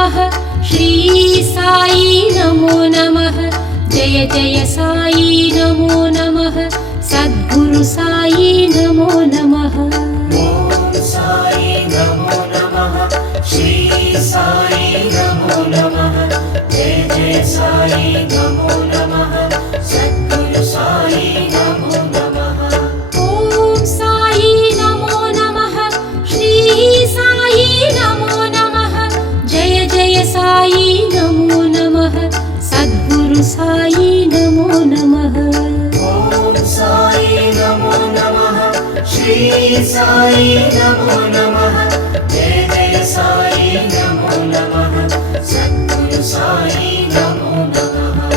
नमः श्री साई नमो नमः जय जय साई नमो नमः सद्गुरु साई नमो नमः ओम साई नमो नमः श्री साई नमो नमः जय जय साई नमो नमः सद्गुरु साई नमो नमः ओम साई नमो नमः श्री साई नमो नमः जय जय साई नमो नमः सद्गुरु साई नमो नमः ओम साई नमो नमः श्री साई नमो नमः जय जय साई नमो नमः सद्गुरु साई नमो नमः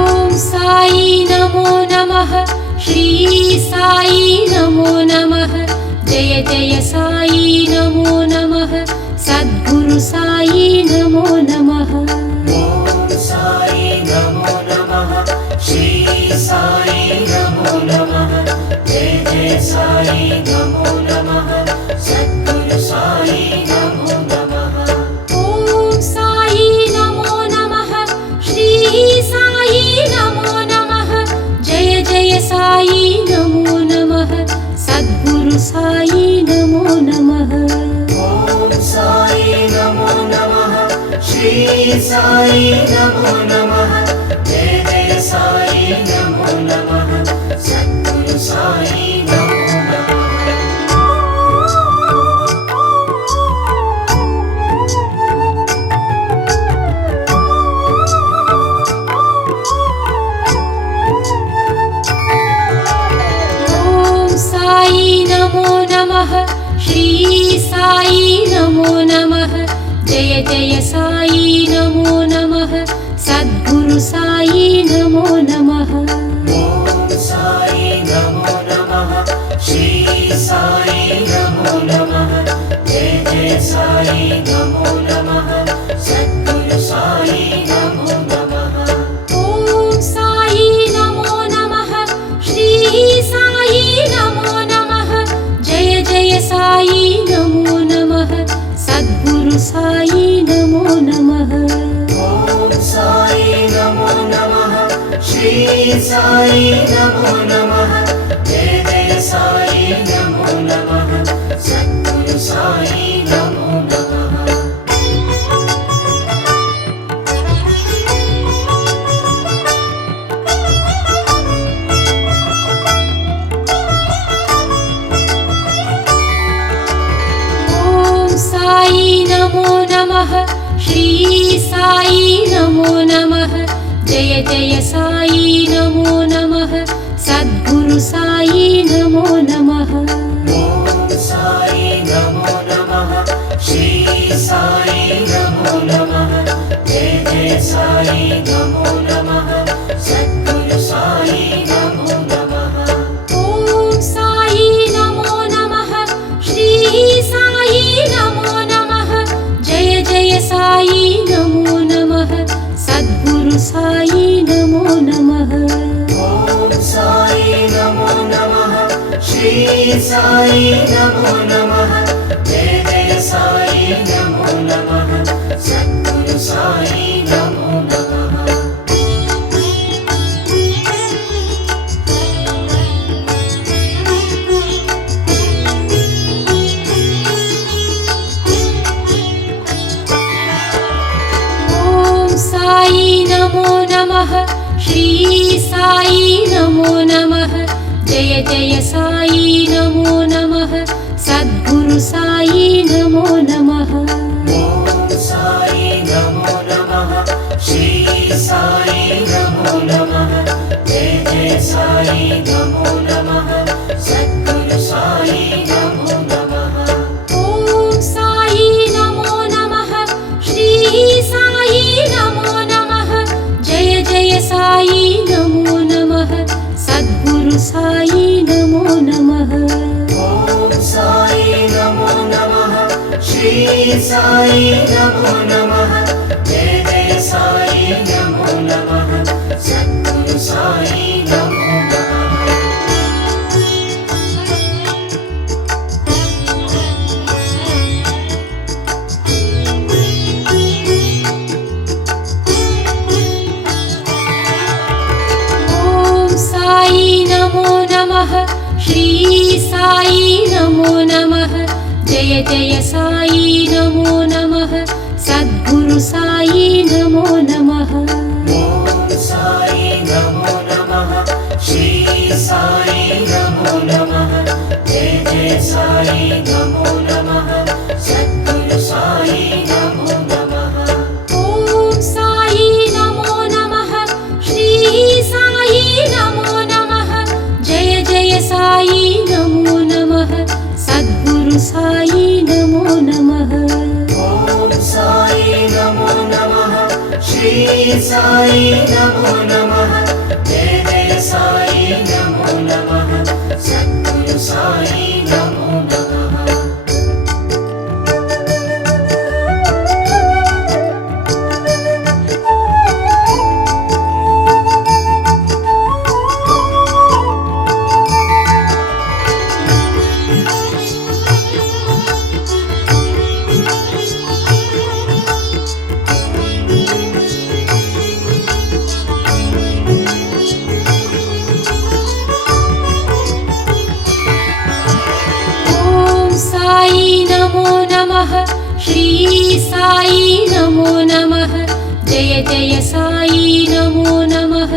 ओम साई नमो नमः श्री साई नमो नमः जय जय साई नमो नमः सद्गुरु साई नमो नमः ओम साई नमो नमः श्री साई नमो नमः जय जय साई नमो नमः सद्गुरु साई नमो नमः ओम साई नमो नमः श्री साई नमो नमः जय जय साई नमो नमः सद्गुरु साई नमो नमः ओम साई नमो नमः श्री साई नमो नमः जय जय साई नमो नमः सद्गुरु साई नमो नमः ओम साई नमो नमः श्री साई नमो नमः जय जय साई नमो नमः सद्गुरु साई नमो नमः ओम साई नमो नमः श्री साई नमो नमः जय जय साई नमो नमः सद्गुरु साई नमो नमः ओम साई नमो नमः श्री साई नमो नमः जय जय साई नमो नमः सद्गुरु साई नमो नमः ओम साई नमो नमः श्री साई नमो नमः जय जय साई नमो नमः सद्गुरु साई नमो नमः ओम साई नमो नमः श्री साई नमो नमः जय जय साई नमो नमः सद्गुरु साई नमो नमः ओम साई नमो नमः श्री साई नमो नमः जय जय साई नमो नमः सद्गुरु साई नमो नमः ओम साई नमो नमः श्री साई नमो नमः जय जय साई नमो नमः सद्गुरु साई नमो नमः ओम साई नमो नमः श्री साई नमो नमः जय जय साई नमो नमः सद्गुरु साई नमो नमः ओम साई नमो नमः श्री साई नमो नमः जय जय साई नमो नमः सद्गुरु साई नमो नमः ओम साई नमो नमः श्री साई नमो नमः जय जय साई नमो नमः सद्गुरु साई नमो नमः ओम साई नमो नमः श्री साई साई नमो नमः जय जय साई नमो नमः सद्गुरु साई नमो नमः ॐ साई नमो नमः श्री साई नमो नमः जय जय साई नमो नमः सद्गुरु साई नमो नमः ॐ साई नमो नमः श्री साई नमो नमः जय जय साई नमो नमः सद्गुरु साई नमो नमः ॐ साई नमो नमः श्री साई नमो नमः जय जय साई नमो नमः सद्गुरु साई नमो नमः ॐ साई नमो नमः श्री साई नमो नमः जय जय साई नमो नमः सद्गुरु साई नमो नमः ॐ साई नमो नमः श्री साई नमो नमः जय जय साई नमो नमः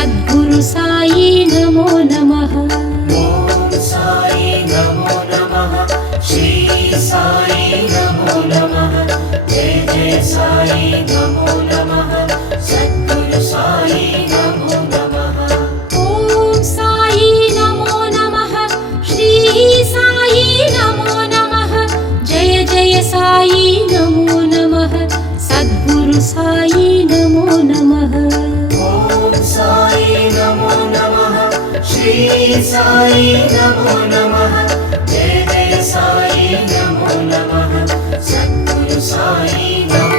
सद्गुरु साई नमो नमः ॐ साई नमो नमः श्री साई नमो नमः जय जय साई नमो नमः सद्गुरु साई नमो नमः ॐ साई नमो नमः श्री साई नमो नमः जय जय साई नमो नमः सद्गुरु साई नमो नमः ॐ साई नमो नमः श्री साई नमो नमः जय जय साई नमो नमः सद्गुरु साई नमो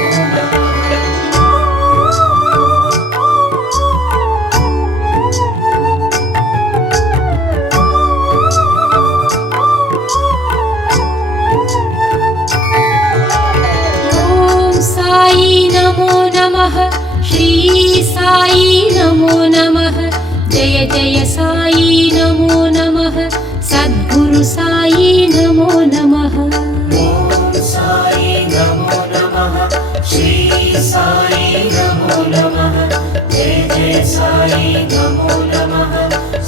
नमः ॐ साई नमो नमः श्री साई नमो नमः जय जय साई नमो नमः सद्गुरु साई नमो नमः ॐ साई नमो नमः श्री साई नमो नमः जय जय साई नमो नमः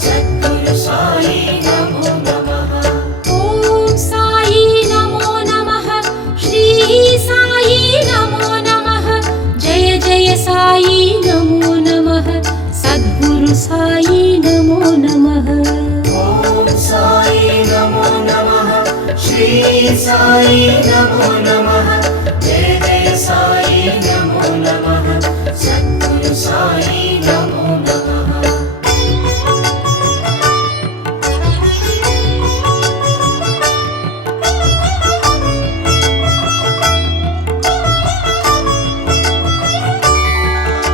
सद्गुरु साई नमो नमः ॐ साई नमो नमः श्री साई नमो नमः जय जय साई नमो नमः सद्गुरु साई नमो नमः ॐ साई नमो नमः श्री साई नमो नमः जय जय साई नमो नमः सद्गुरु साई नमो नमः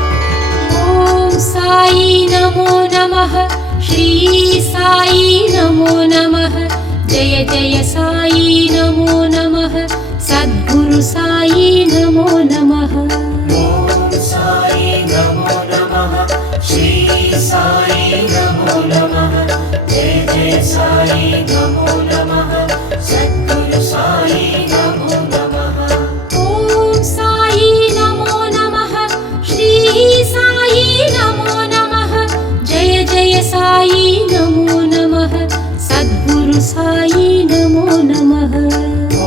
ॐ साई नमो नमः श्री साई नमो नमः जय जय साई नमो नमः सद्गुरु साई नमो नमः ॐ साई नमो नमः श्री साई नमो नमः जय जय साई नमो नमः सद्गुरु साई नमो नमः ॐ साई नमो नमः श्री साई नमो नमः जय जय साई नमो नमः सद्गुरु साई नमो नमः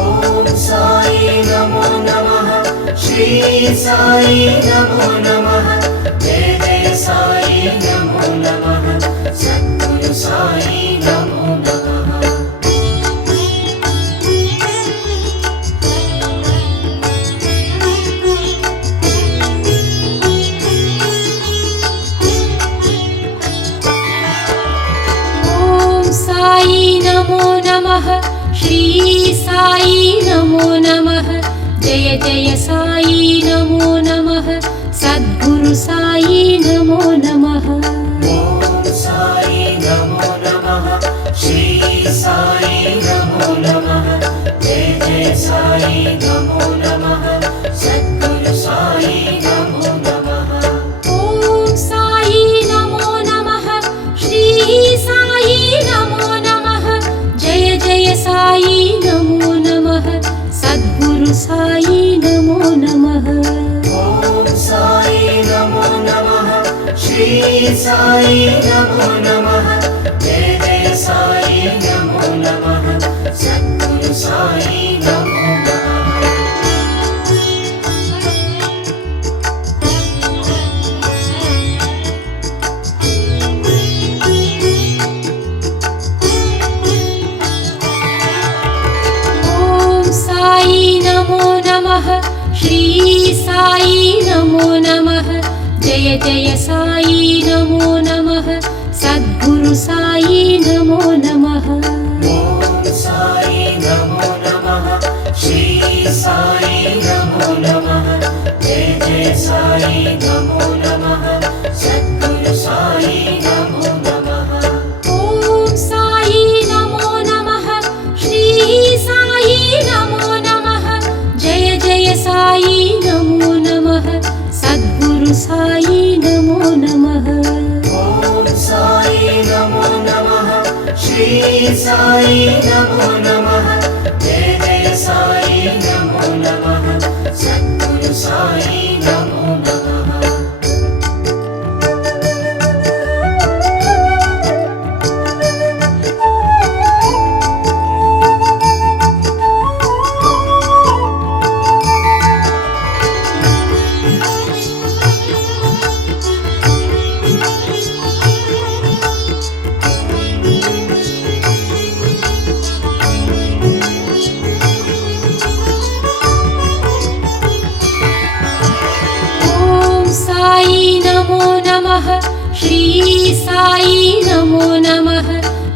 ॐ साई नमो नमः श्री साई नमो नमः जय जय साई नमो नमः सद्गुरु साई नमो नमः ॐ साई नमो नमः श्री साई नमो नमः जय जय साई नमो नमः सद्गुरु साई नमो नमः ॐ साई नमो नमः श्री साई नमो नमः जय जय साई नमो नमः सद्गुरु साई नमो नमः ॐ साई नमो नमः श्री साई नमो नमः जय जय साई नमो नमः सद्गुरु साई नमो नमः ॐ साई नमो नमः श्री साई नमो नमः जय जय साई नमो नमः सद्गुरु साई नमो नमः ॐ साई नमो नमः श्री साई नमो नमः जय जय साई नमो नमः सद्गुरु साई नमो नमः ॐ साई नमो नमः श्री साई नमो नमः जय जय साई नमो नमः सद्गुरु साई नमो नमः ॐ साई नमो नमः श्री साई नमो नमः जय जय साई नमो नमः सद्गुरु साई नमो नमः ॐ साई नमो नमः श्री साई नमो नमः जय जय साई नमो नमः सद्गुरु साई नमो नमः ॐ साई नमो नमः श्री साई नमो नमः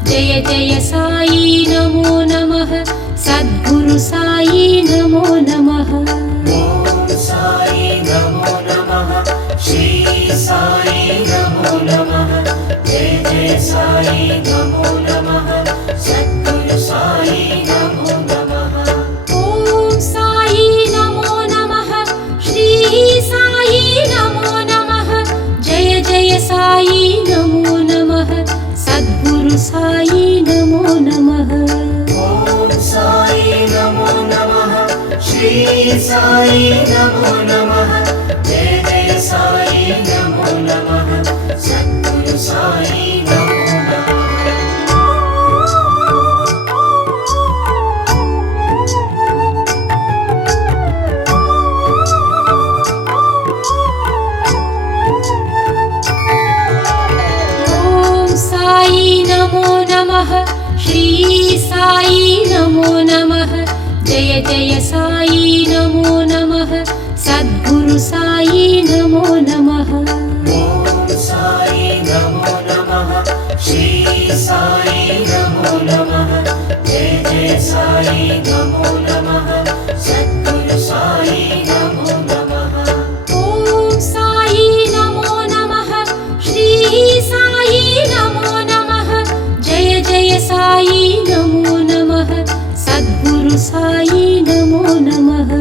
जय जय साई नमो नमः सद्गुरु साई नमो नमः ॐ साई नमो नमः श्री साई नमो नमः जय जय साई नमो नमः सद्गुरु साई नमो नमः ॐ साई नमो नमः श्री साई नमो नमः जय जय साई नमो नमः सद्गुरु साई नमो नमः ॐ साई नमो नमः श्री साई नमो नमः जय जय साई नमो नमः सद्गुरु साई नमो नमः ॐ साई नमो नमः श्री साई नमो नमः जय जय साई नमो नमः सद्गुरु साई नमो नमः ॐ साई नमो नमः श्री साई नमो नमः जय जय साई नमो नमः सद्गुरु साई नमो नमः ॐ साई नमो नमः श्री साई नमो नमः जय जय साई नमो नमः सद्गुरु साई नमो नमः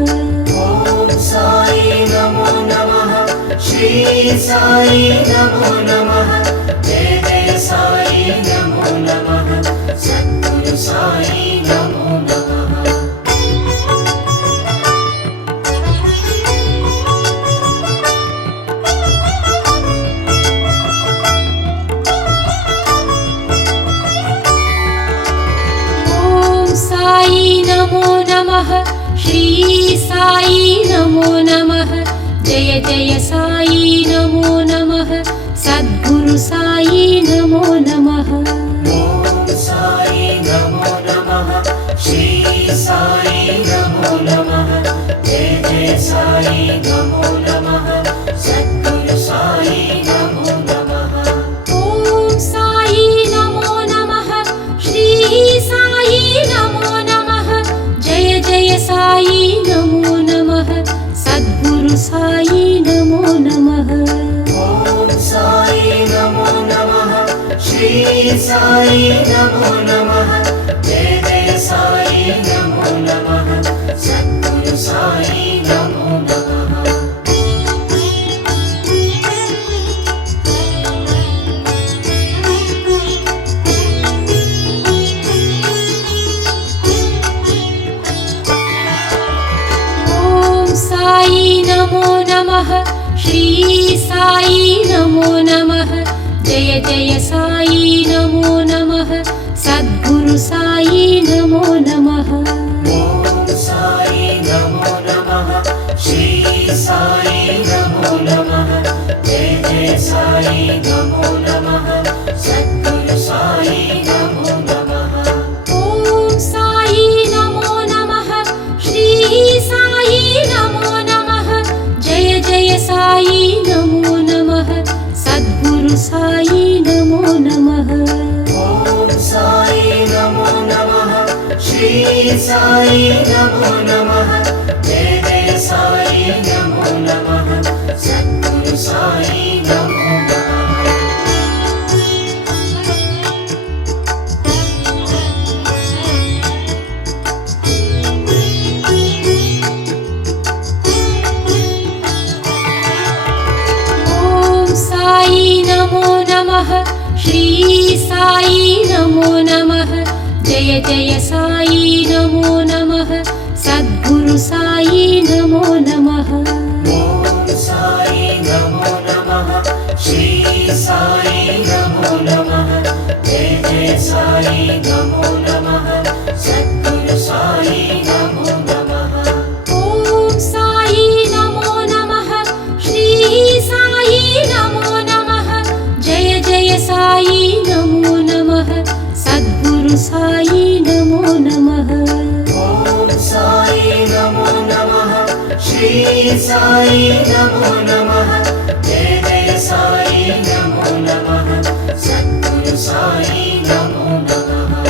ॐ साई नमो नमः श्री साई नमो नमः जय जय साई नमो नमः सद्गुरु साई नमो नमः ॐ साई नमो नमः श्री साई नमो नमः जय जय साई नमो नमः सद्गुरु साई नमो नमः ॐ साई नमो नमः श्री साई नमो नमः जय जय साई नमो नमः सद्गुरु साई नमो नमः ॐ साई नमो नमः श्री साई नमो नमः जय जय साई नमो नमः సద్గురు సాయి నమో నమః ఓం సాయి నమో నమః శ్రీ సాయి నమో నమః జయ జయ సాయి నమో నమః సద్గురు సాయి నమో నమః ఓం సాయి నమో నమః శ్రీ సాయి నమో నమః జయ జయ సాయి నమో నమః సద్గురు సాయి నమో నమః ఓం సాయి నమో నమః శ్రీ సాయి నమో నమః జయ జయ సాయి నమో నమః సద్గురు సాయి నమో నమః ఓం సాయి నమో నమః శ్రీ సాయి నమో నమః జయ జయ సాయి నమో నమః సద్గురు సాయి నమో నమః ఓం సాయి నమో నమః శ్రీ సాయి నమో నమః జయ జయ సాయి నమో నమః సద్గురు సాయి నమో నమః ఓం సాయి నమో నమః శ్రీ సాయి నమో నమః జయ జయ సాయి నమో నమః సద్గురు సాయి నమో నమః ఓం సాయి నమో నమః శ్రీ సాయి నమో నమః జయ జయ సాయి నమో నమః సద్గురు సాయి నమో నమః ఓం సాయి నమో నమః శ్రీ సాయి నమో నమః జయ జయ సాయి నమో నమః సద్గురు సాయి నమో నమః ఓం సాయి నమో నమః శ్రీ సాయి నమో నమః జయ జయ సాయి నమో నమః సద్గురు సాయి నమో నమః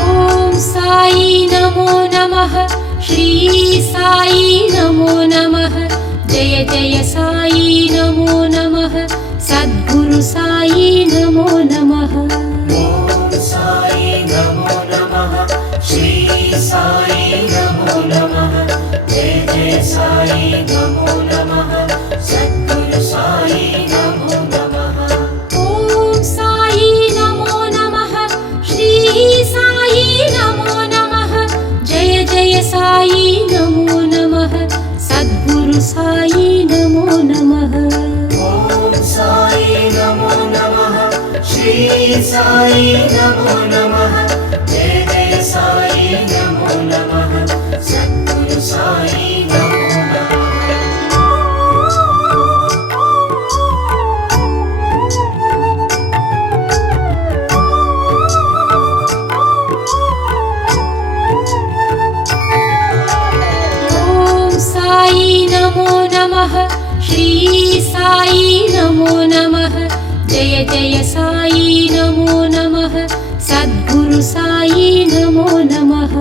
ఓం సాయి నమో నమః శ్రీ సాయి నమో నమః జయ జయ సాయి నమో నమః సద్గురు సాయి నమో నమః ఓం సాయి నమో నమః శ్రీ సాయి నమో నమః జయ జయ సాయి నమో నమః సద్గురు సాయి నమో నమః ఓం సాయి నమో నమః శ్రీ సాయి నమో నమః జయ జయ సాయి నమో నమః సద్గురు సాయి నమో నమః ఓం సాయి నమో నమః శ్రీ సాయి నమో నమః జయ జయ సాయి నమో నమః సద్గురు సాయి నమో నమః ఓం సాయి నమో నమః శ్రీ సాయి నమో నమః జయ జయ సాయి నమో నమః సద్గురు సాయి నమో నమః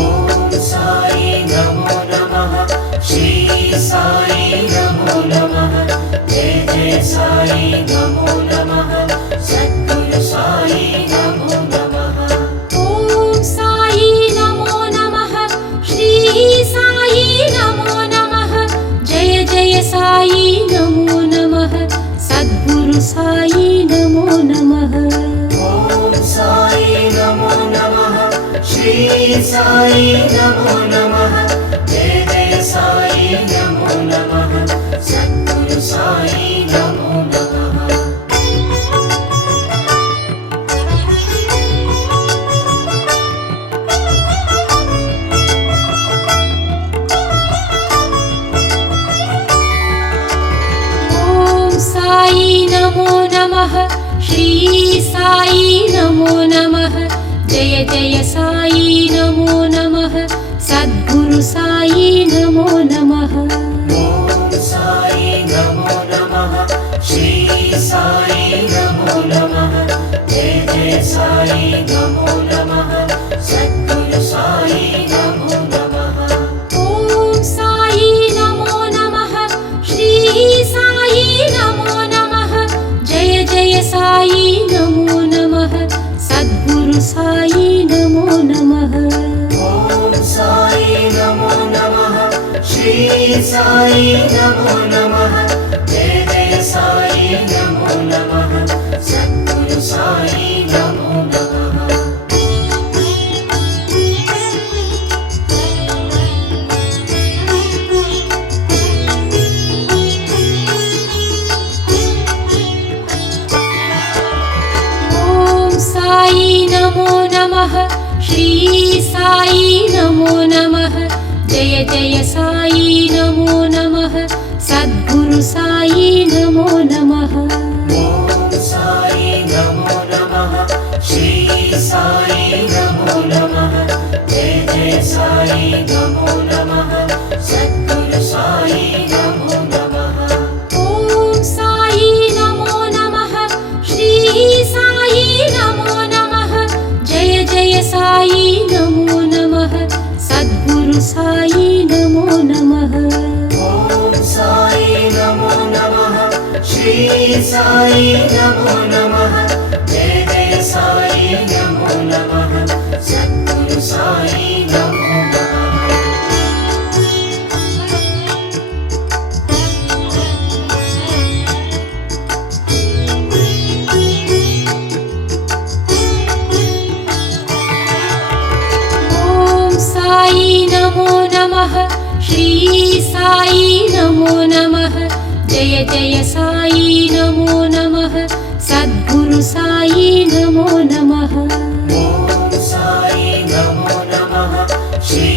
ఓం సాయి నమో నమః శ్రీ సాయి నమో నమః జయ జయ సాయి నమో నమః సద్గురు సాయి నమో నమః ఓం సాయి నమో నమః శ్రీ సాయి నమో నమః జయ జయ సాయి నమో నమః సద్గురు సాయి నమో నమః ఓం సాయి నమో నమః శ్రీ సాయి నమో నమః జయ జయ సాయి నమో నమః సద్గురు సాయి నమో నమః సాయి నమో నమః శ్రీ సాయి నమో నమః జయ జయ సాయి నమో నమః సద్గురు సాయి నమో నమః ఓం సాయి నమో నమః శ్రీ సాయి నమో నమః జయ జయ సాయి నమో నమః సద్గురు సాయి నమో నమః ఓం సాయి నమో నమః శ్రీ సాయి నమో నమః జయ జయ సాయి నమో నమః సద్గురు సాయి నమో నమః ఓం సాయి నమో నమః శ్రీ సాయి నమో నమః జయ జయ సాయి నమో నమః సద్గురు సాయి నమో నమః ఓం సాయి నమో నమః శ్రీ సాయి నమో నమః జయ జయ సాయి నమో నమః సద్గురు సాయి నమో నమః ఓం సాయి నమో నమః శ్రీ సాయి నమో నమః జయ జయ సాయి నమో నమః సద్గురు సాయి నమో నమః ఓం సాయి నమో నమః శ్రీ సాయి నమో నమః జయ జయ సాయి నమో నమః సద్గురు సాయి నమో నమః ఓం సాయి నమో నమః శ్రీ సాయి నమో నమః జయ జయ సాయి నమో నమః సద్గురు సాయి నమో నమః ఓం సాయి నమో నమః శ్రీ సాయి నమో నమః జయ జయ సాయి నమో నమః సద్గురు సాయి నమో నమః ఓం సాయి నమో నమః శ్రీ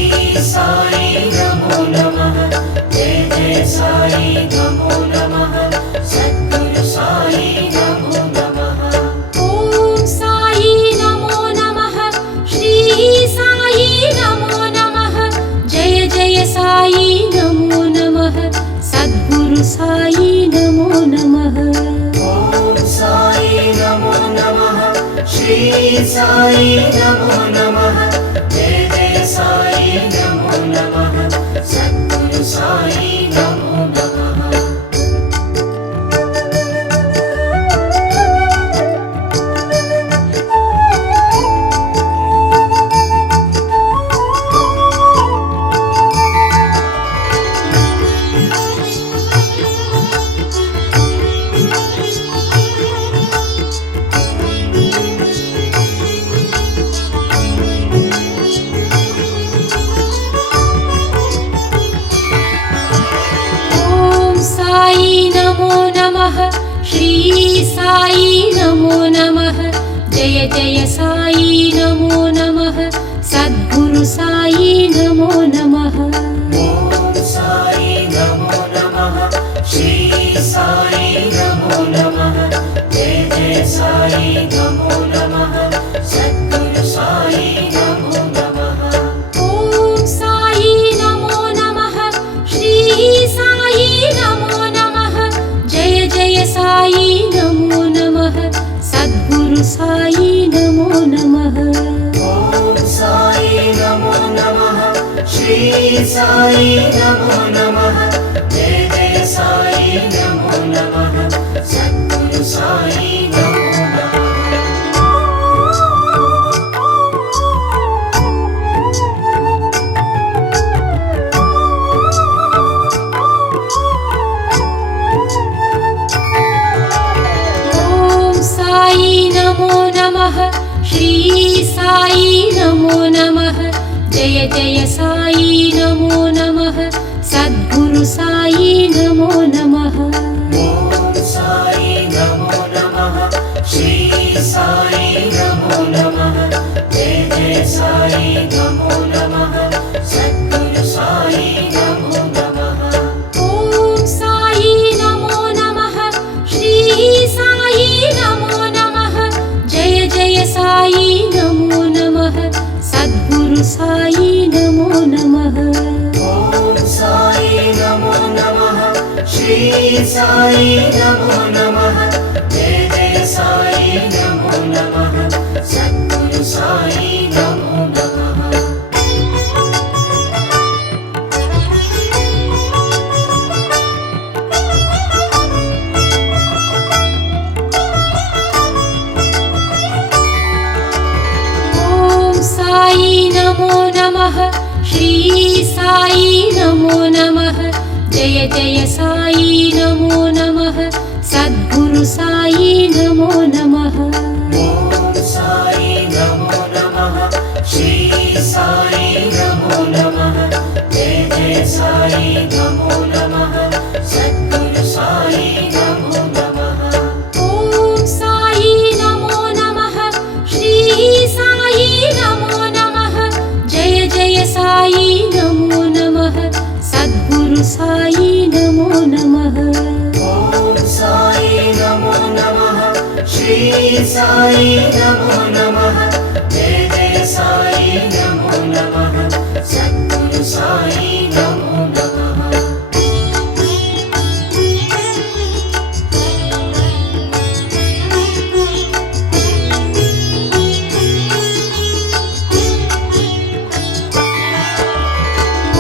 సాయి నమో నమః జయ జయ సాయి నమో నమః సద్గురు సాయి నమో నమః ఓం సాయి నమో నమః శ్రీ సాయి నమో నమః జయ జయ సాయి నమో నమః సద్గురు సాయి నమో నమః ఓం సాయి నమో నమః శ్రీ సాయి నమో నమః జయ జయ సాయి నమో నమః సద్గురు సాయి నమో నమః ఓం సాయి నమో నమః శ్రీ సాయి నమో నమః జయ జయ సాయి నమో నమః సద్గురు సాయి నమో నమః ఓం సాయి నమో నమః శ్రీ సాయి నమో నమః జయ జయ సాయి నమో నమః సద్గురు సాయి నమో నమః ఓం సాయి నమో నమః శ్రీ సాయి నమో నమః జయ జయ సాయి నమో నమః సద్గురు సాయి నమో నమః ఓం సాయి నమో నమః శ్రీ సాయి నమో నమః జయ జయ సాయి నమో నమః సద్గురు సాయి నమో నమః ఓం సాయి నమో నమః శ్రీ సాయి నమో నమః జయ జయ సాయి నమో నమః సద్గురు సాయి నమో నమః ఓం సాయి నమో నమః శ్రీ సాయి నమో నమః జయ జయ సాయి నమో నమః సద్గురు సాయి నమో నమః ఓం సాయి నమో నమః శ్రీ साई नमो नमः जय जय साई नमो नमः सद्गुरु साई नमो नमः ॐ साई नमो नमः श्री साई नमो नमः जय जय साई नमो नमः सद्गुरु साई नमो नमः ॐ साई नमो नमः श्री साई नमो नमः जय जय साई नमो नमः सद्गुरु साई नमो नमः ॐ साई नमो नमः श्री साई नमो नमः जय जय साई नमो नमः सद्गुरु साई नमो नमः ॐ साई नमो नमः श्री साई नमो नमः जय जय साई नमो नमः सद्गुरु साई नमो नमः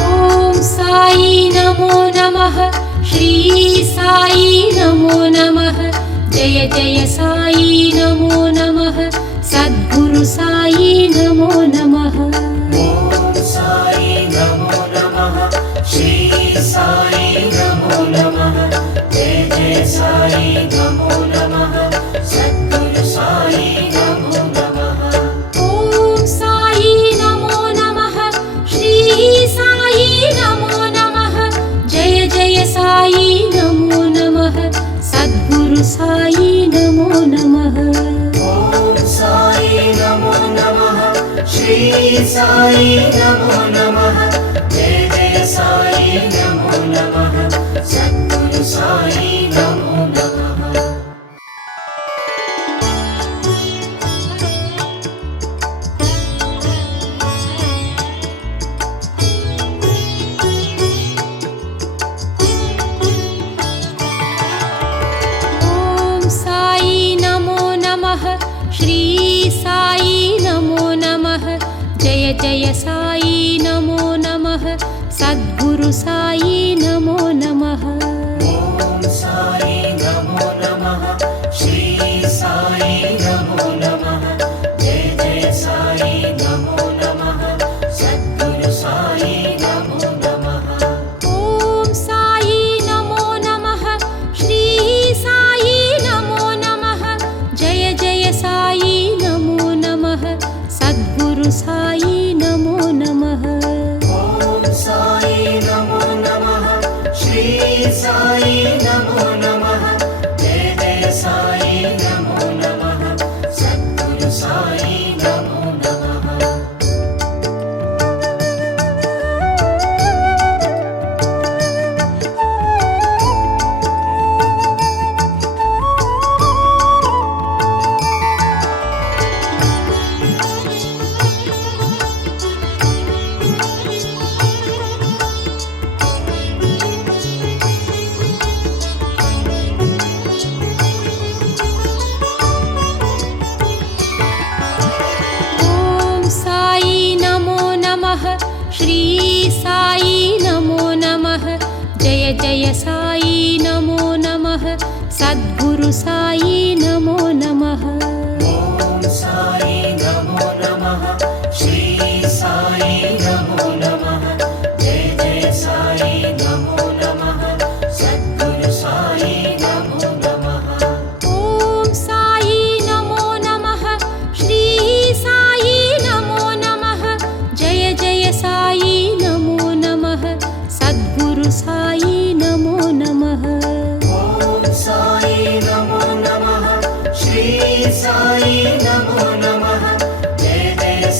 ॐ साई नमो नमः श्री साई नमो नमः जय जय साई नमो नमः सद्गुरु साई नमो नमः ॐ साई नमो नमः श्री साई नमो नमः जय जय साई नमो नमः सद्गुरु साई नमो नमः ॐ साई नमो नमः श्री साई नमो नमः जय जय साई नमो नमः सद्गुरु साई नमो नमः ॐ साई नमो नमः श्री साई नमो नमः जय जय साई नमो नमः सद्गुरु साई नमो नमः ॐ साई नमो नमः श्री साई नमो नमः जय जय साई नमो नमः सद्गुरु साई नमो नमः ॐ साई नमो नमः श्री साई नमो नमः जय जय साई नमो नमः सद्गुरु साई नमो नमः ॐ साई नमो नमः श्री साई नमो नमः जय जय साई नमो नमः सद्गुरु साई नमो नमः ॐ साई नमो नमः श्री साई नमो नमः जय जय साई नमो नमः सद्गुरु साई नमो नमः ॐ साई नमो नमः श्री साई नमो नमः जय जय साई नमो नमः सद्गुरु साई नमो नमः ॐ साई नमो नमः श्री साई नमो नमः जय जय साई नमो नमः सद्गुरु साई नमो नमः ॐ साई नमो नमः श्री साई नमो नमः जय जय साई नमो नमः सद्गुरु साई नमो नमः ॐ साई नमो नमः श्री साई नमो नमः जय जय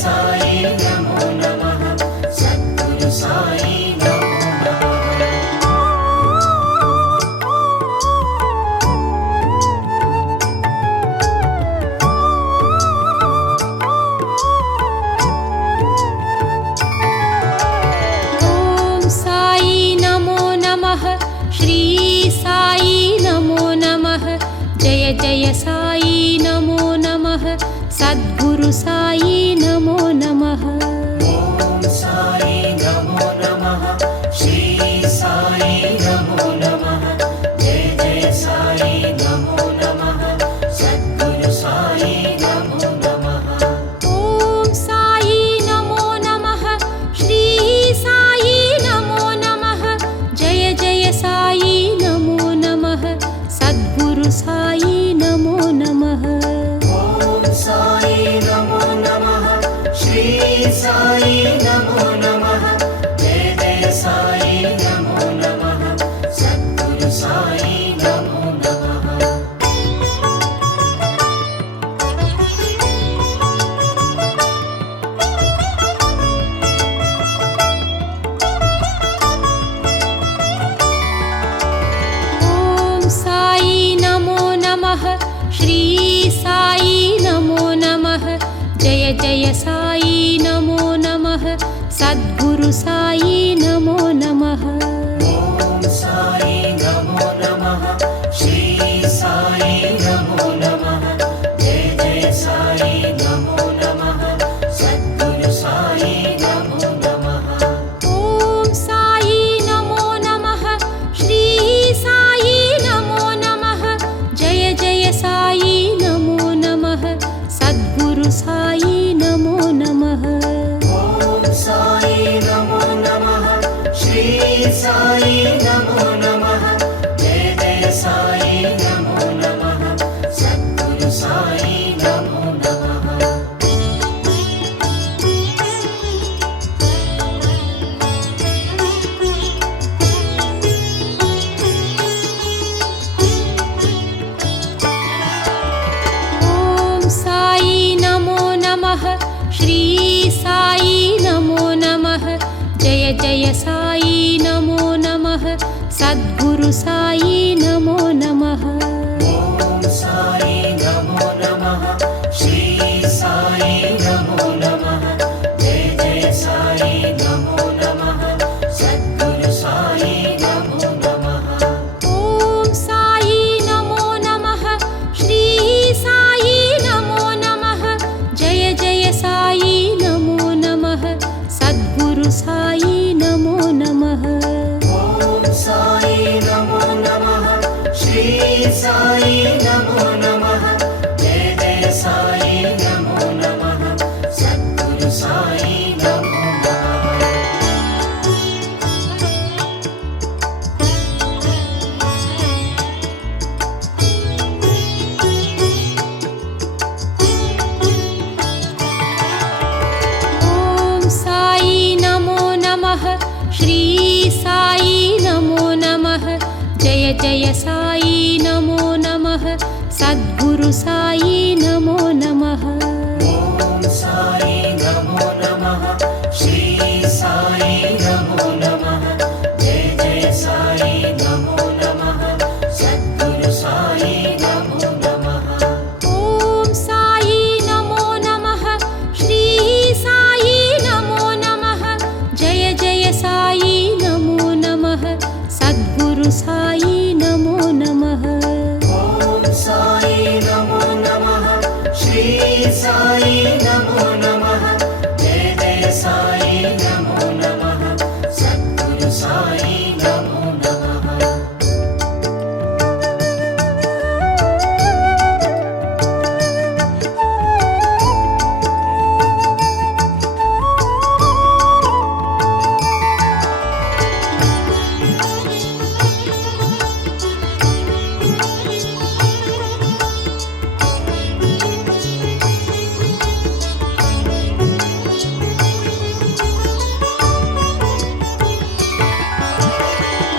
సాయి నమో నమః సద్గురు సాయి నమో నమః ఓం సాయి నమో నమః శ్రీ సాయి నమో నమః జయ జయ సాయి నమో నమః సద్గురు సాయి నమో నమః ఓం సాయి నమో నమః శ్రీ సాయి నమో నమః జయ జయ సాయి నమో నమః సద్గురు సాయి నమో నమః ఓం సాయి నమో నమః శ్రీ సాయి నమో నమః జయ జయ సాయి నమో నమః సద్గురు సాయి నమో నమః ఓం సాయి నమో నమః శ్రీ సాయి నమో నమః జయ జయ సాయి నమో నమః సద్గురు సాయి నమో నమః ఓం సాయి నమో నమః శ్రీ సాయి నమో నమః జయ జయ సాయి నమో నమః సద్గురు సాయి నమో నమః ఓం సాయి నమో నమః శ్రీ సాయి నమో నమః జయ జయ సాయి నమో నమః సద్గురు సాయి నమో నమః ఓం సాయి నమో నమః శ్రీ సాయి నమో నమః జయ జయ సాయి నమో నమః సద్గురు సాయి నమో నమః ఓం సాయి నమో నమః శ్రీ సాయి నమో నమః జయ జయ సాయి నమో నమః సద్గురు సాయి నమో నమః ఓం సాయి నమో నమః శ్రీ సాయి నమో నమః జయ జయ సాయి నమో నమః సద్గురు సాయి నమో నమః ఓం సాయి నమో నమః శ్రీ సాయి నమో నమః జయ జయ సాయి నమో నమః సద్గురు సాయి నమో నమః ఓం సాయి నమో నమః శ్రీ సాయి నమో నమః జయ జయ సాయి నమో నమః సద్గురు సాయి నమో నమః ఓం సాయి నమో నమః శ్రీ సాయి నమో నమః జయ జయ సాయి నమో నమః సద్గురు సాయి నమో నమః ఓం సాయి నమో నమః శ్రీ సాయి నమో నమః జయ జయ సాయి నమో నమః సద్గురు సాయి నమో నమః ఓం సాయి నమో నమః శ్రీ సాయి నమో నమః జయ జయ సాయి నమో నమః సద్గురు సాయి నమో నమః ఓం సాయి నమో నమః శ్రీ సాయి నమో నమః జయ జయ సాయి నమో నమః సద్గురు సాయి నమో నమః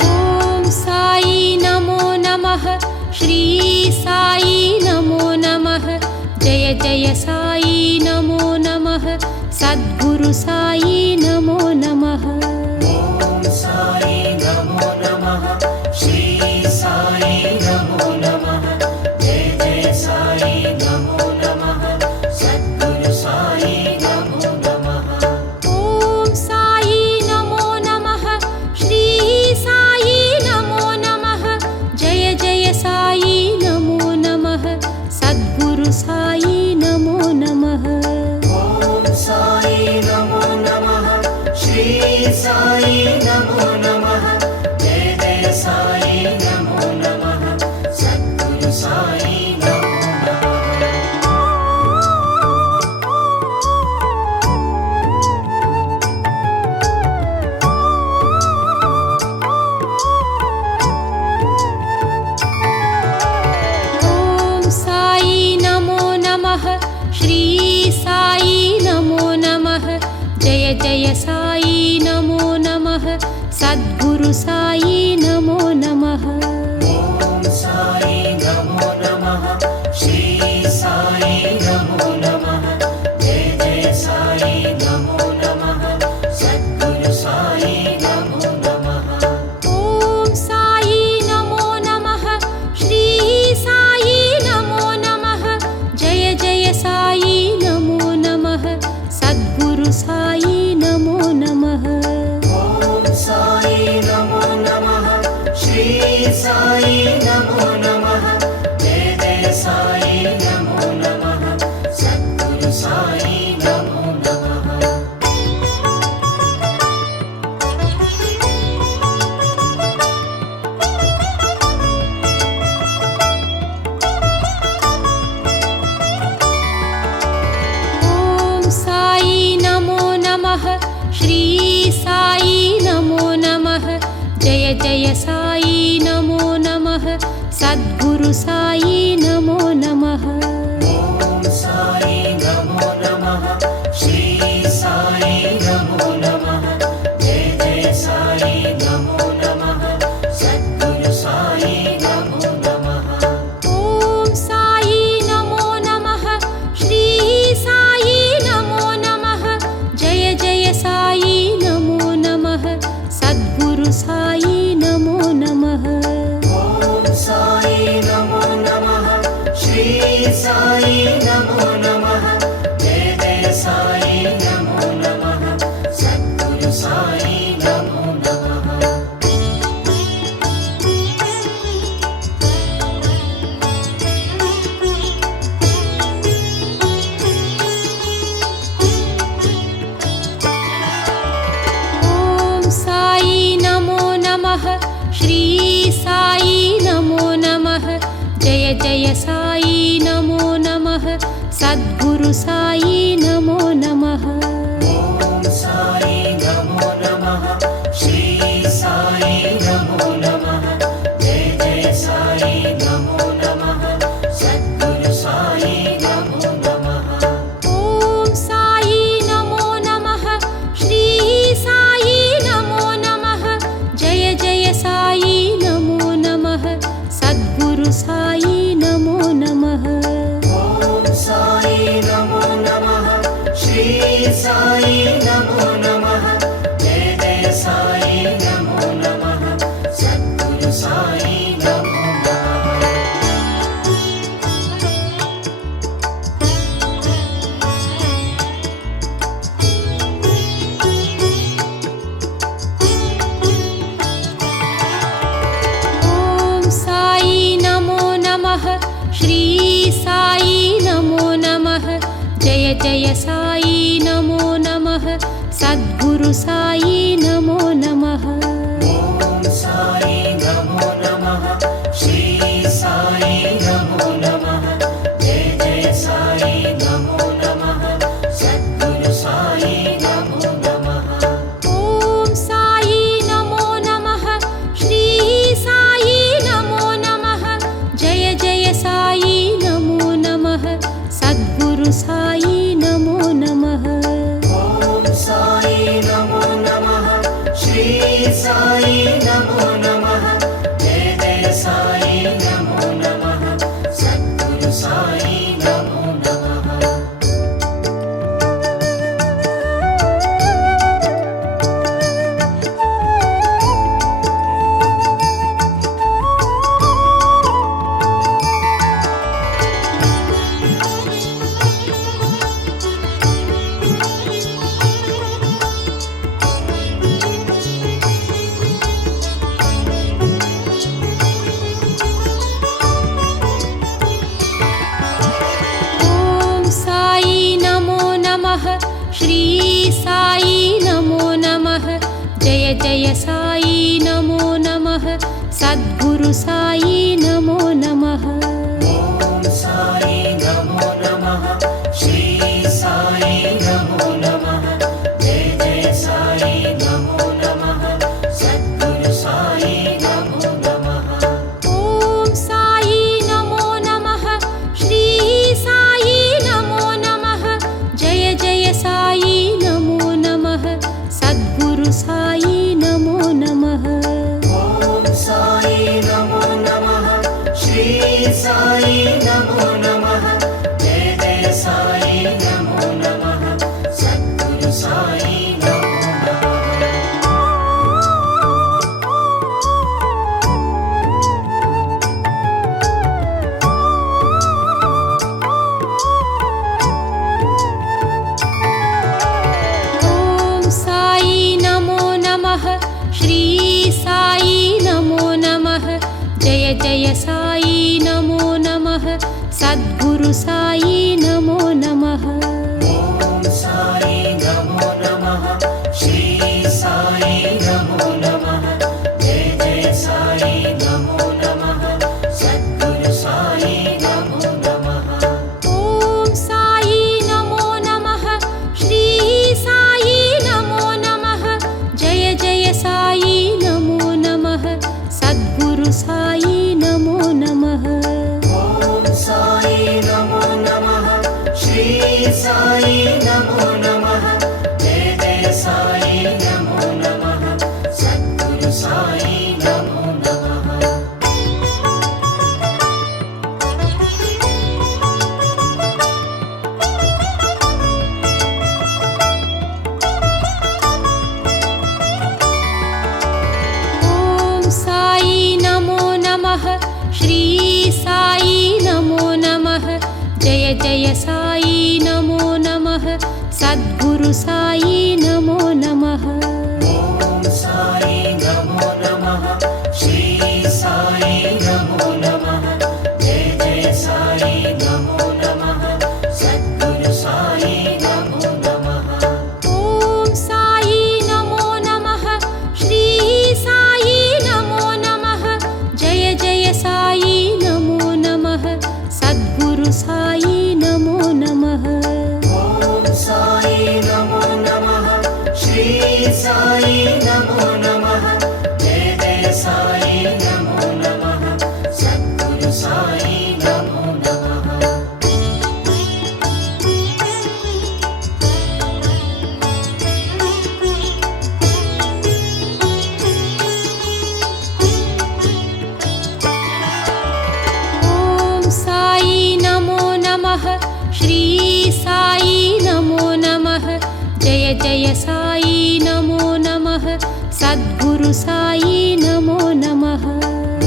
ఓం సాయి నమో నమః శ్రీ సాయి నమో నమః జయ జయ సాయి నమో నమః సద్గురు సాయి నమో నమః ఓం సాయి నమో నమః శ్రీ సాయి నమో నమః జయ జయ సాయి నమో నమః సద్గురు సాయి నమో నమః ఓం సాయి నమో నమః శ్రీ సాయి నమో నమః జయ జయ సాయి నమో నమః సాయి నమో నమః. ఓం సాయి నమో నమః శ్రీ సాయి నమో నమః జయ జయ సాయి నమో నమః సద్గురు సాయి నమో నమః. ఓం సాయి నమో నమః శ్రీ సాయి నమో నమః జయ జయ సాయి నమో నమః సద్గురు సాయి నమో నమః. ఓం సాయి నమో నమః శ్రీ సాయి నమో నమః జయ జయ సాయి నమో నమః సద్గురు సాయి నమో నమః. ఓం సాయి నమో నమః శ్రీ సాయి నమో నమః జయ జయ సాయి నమో నమః సద్గురు సాయి నమో నమః. ఓం సాయి నమో నమః శ్రీ సాయి నమో నమః జయ జయ సాయి నమో నమః సద్గురు సాయి నమో నమః. ఓం సాయి నమో నమః శ్రీ సాయి నమో నమః జయ జయ సాయి నమో నమః సద్గురు సాయి నమో నమః. ఓం సాయి నమో నమః శ్రీ సాయి నమో నమః జయ జయ సాయి నమో నమః సద్గురు సాయి నమో నమః. ఓం సాయి నమో నమః శ్రీ సాయి నమో నమః జయ జయ సాయి నమో నమః సద్గురు సాయి నమో నమః. ఓం సాయి నమో నమః శ్రీ సాయి నమో నమః జయ జయ సాయి నమో నమః సద్గురు సాయి నమో నమః. ఓం సాయి నమో నమః శ్రీ సాయి నమో నమః జయ జయ సాయి నమో నమః సద్గురు సాయి నమో నమః. ఓం సాయి నమో నమః శ్రీ సాయి నమో నమః జయ జయ సాయి నమో నమః సద్గురు సాయి నమో నమః. ఓం సాయి నమో నమః శ్రీ సాయి నమో నమః జయ జయ సాయి నమో నమః సద్గురు సాయి నమో నమః. ఓం సాయి నమో నమః శ్రీ సాయి నమో నమః జయ జయ సాయి నమో నమః సద్గురు సాయి నమో నమః. ఓం సాయి నమో నమః శ్రీ సాయి నమో నమః జయ జయ సాయి నమో నమః సద్గురు సాయి నమో నమః. ఓం సాయి నమో నమః శ్రీ సాయి నమో నమః జయ జయ సాయి నమో నమః సద్గురు సాయి నమో నమః. ఓం సాయి నమో నమః శ్రీ సాయి నమో నమః జయ జయ సాయి నమో నమః సద్గురు సాయి నమో నమః. ఓం సాయి నమో నమః శ్రీ సాయి నమో నమః జయ జయ సాయి నమో నమః సద్గురు సాయి నమో నమః. श्री साई नमो नमः जय जय साई नमो नमः सद्गुरु साई नमो नमः ॐ साई नमो नमः श्री साई नमो नमः जय जय साई नमो नमः सद्गुरु साई नमो नमः ॐ साई नमो नमः श्री साई नमो नमः जय जय साई नमो नमः सद्गुरु साई नमो नमः ॐ साई नमो नमः श्री साई नमो नमः जय जय साई नमो नमः सद्गुरु साई नमो ॐ साई नमो नमः श्री साई नमो नमः जय जय साई नमो नमः सद्गुरु साई नमो नमः ॐ साई नमो नमः श्री साई नमो नमः जय जय साई नमो नमः सद्गुरु साई नमो नमः ॐ साई नमो नमः श्री साई नमो नमः जय जय साई नमो नमः सद्गुरु साई नमो नमः ॐ साई नमो नमः श्री साई नमो नमः जय जय साई नमो नमः सद्गुरु साई नमो नमः ॐ साई नमो नमः श्री साई नमो नमः जय जय साई नमो नमः सद्गुरु साई नमो नमः ॐ साई नमो नमः श्री साई नमो नमः जय जय साई नमो नमः सद्गुरु साई नमो नमः ॐ साई नमो नमः श्री साई नमो नमः जय जय साई नमो नमः सद्गुरु साई नमो नमः ॐ साई नमो नमः श्री साई नमो नमः जय जय साई नमो नमः सद्गुरु साई नमो नमः ॐ साई नमो नमः श्री साई नमो नमः जय जय साई नमो नमः सद्गुरु साई नमो नमः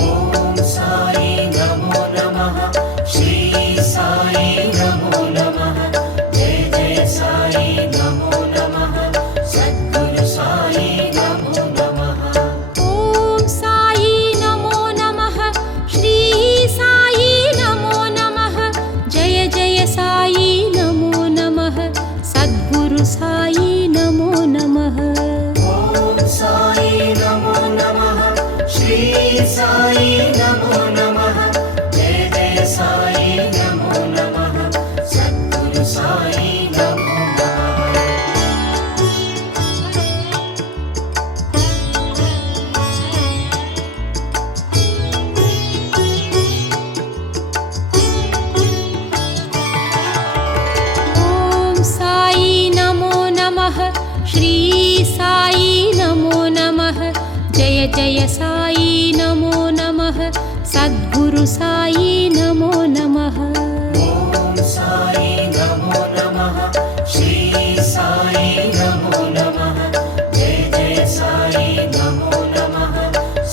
ॐ साई नमो नमः श्री साई नमो नमः जय जय साई नमो नमः सद्गुरु साई नमो नमः ॐ साई नमो नमः श्री साई नमो नमः जय जय साई नमो नमः सद्गुरु साई नमो नमः ॐ साई नमो नमः श्री साई नमो नमः जय जय साई नमो नमः सद्गुरु साई नमो नमः ॐ साई नमो नमः श्री साई नमो नमः जय जय साई नमो नमः सद्गुरु साई नमो नमः ॐ साई नमो नमः श्री साई नमो नमः जय जय साई नमो नमः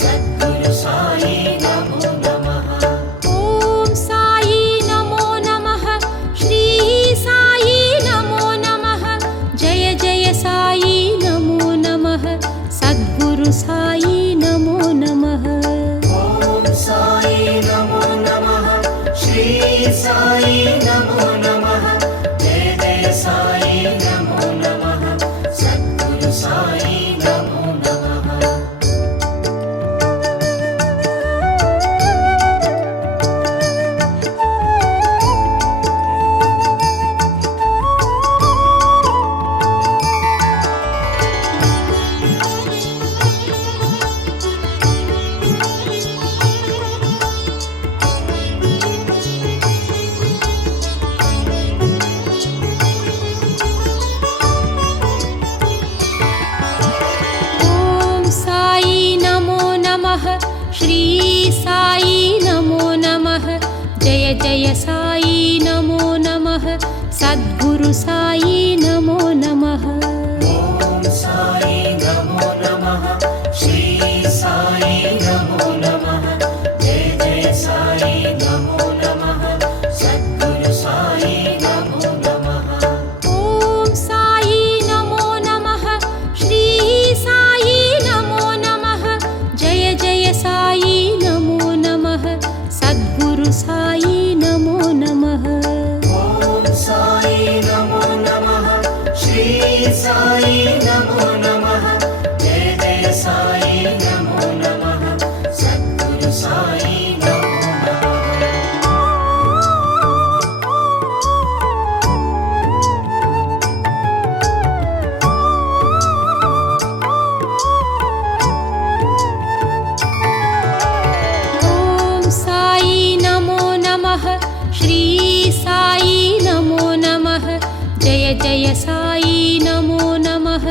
सद्गुरु साई नमो नमः ॐ साई नमो नमः श्री साई नमो नमः जय जय साई नमो नमः सद्गुरु साई नमो नमः ॐ साई नमो नमः श्री साई नमो नमः जय जय साई नमो नमः सद्गुरु साई नमो नमः ॐ साई नमो नमः श्री साई नमो नमः जय जय साई नमो नमः सद्गुरु साई नमो नमः ॐ साई नमो नमः श्री साई नमो नमः जय जय साई नमो नमः सद्गुरु साई नमो नमः ॐ साई नमो नमः श्री साई नमो नमः जय जय साई नमो नमः सद्गुरु साई नमो नमः ॐ साई नमो नमः श्री साई नमो नमः जय जय साई नमो नमः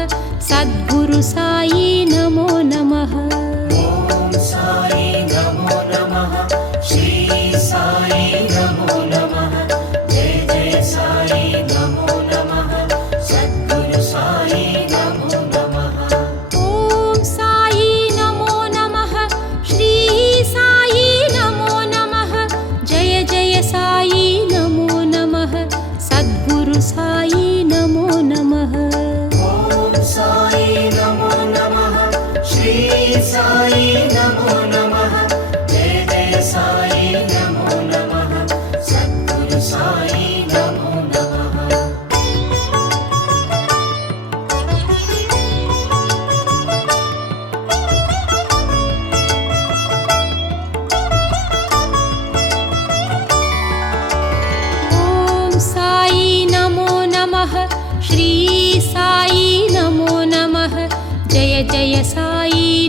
सद्गुरु साई नमो नमः ॐ साई नमो नमः श्री साई नमो नमः जय जय साई नमो नमः सद्गुरु साई नमो नमः ॐ साई नमो नमः श्री साई नमो नमः जय जय साई नमो नमः सद्गुरु साई नमो नमः ॐ साई नमो नमः श्री साई नमो नमः जय जय साई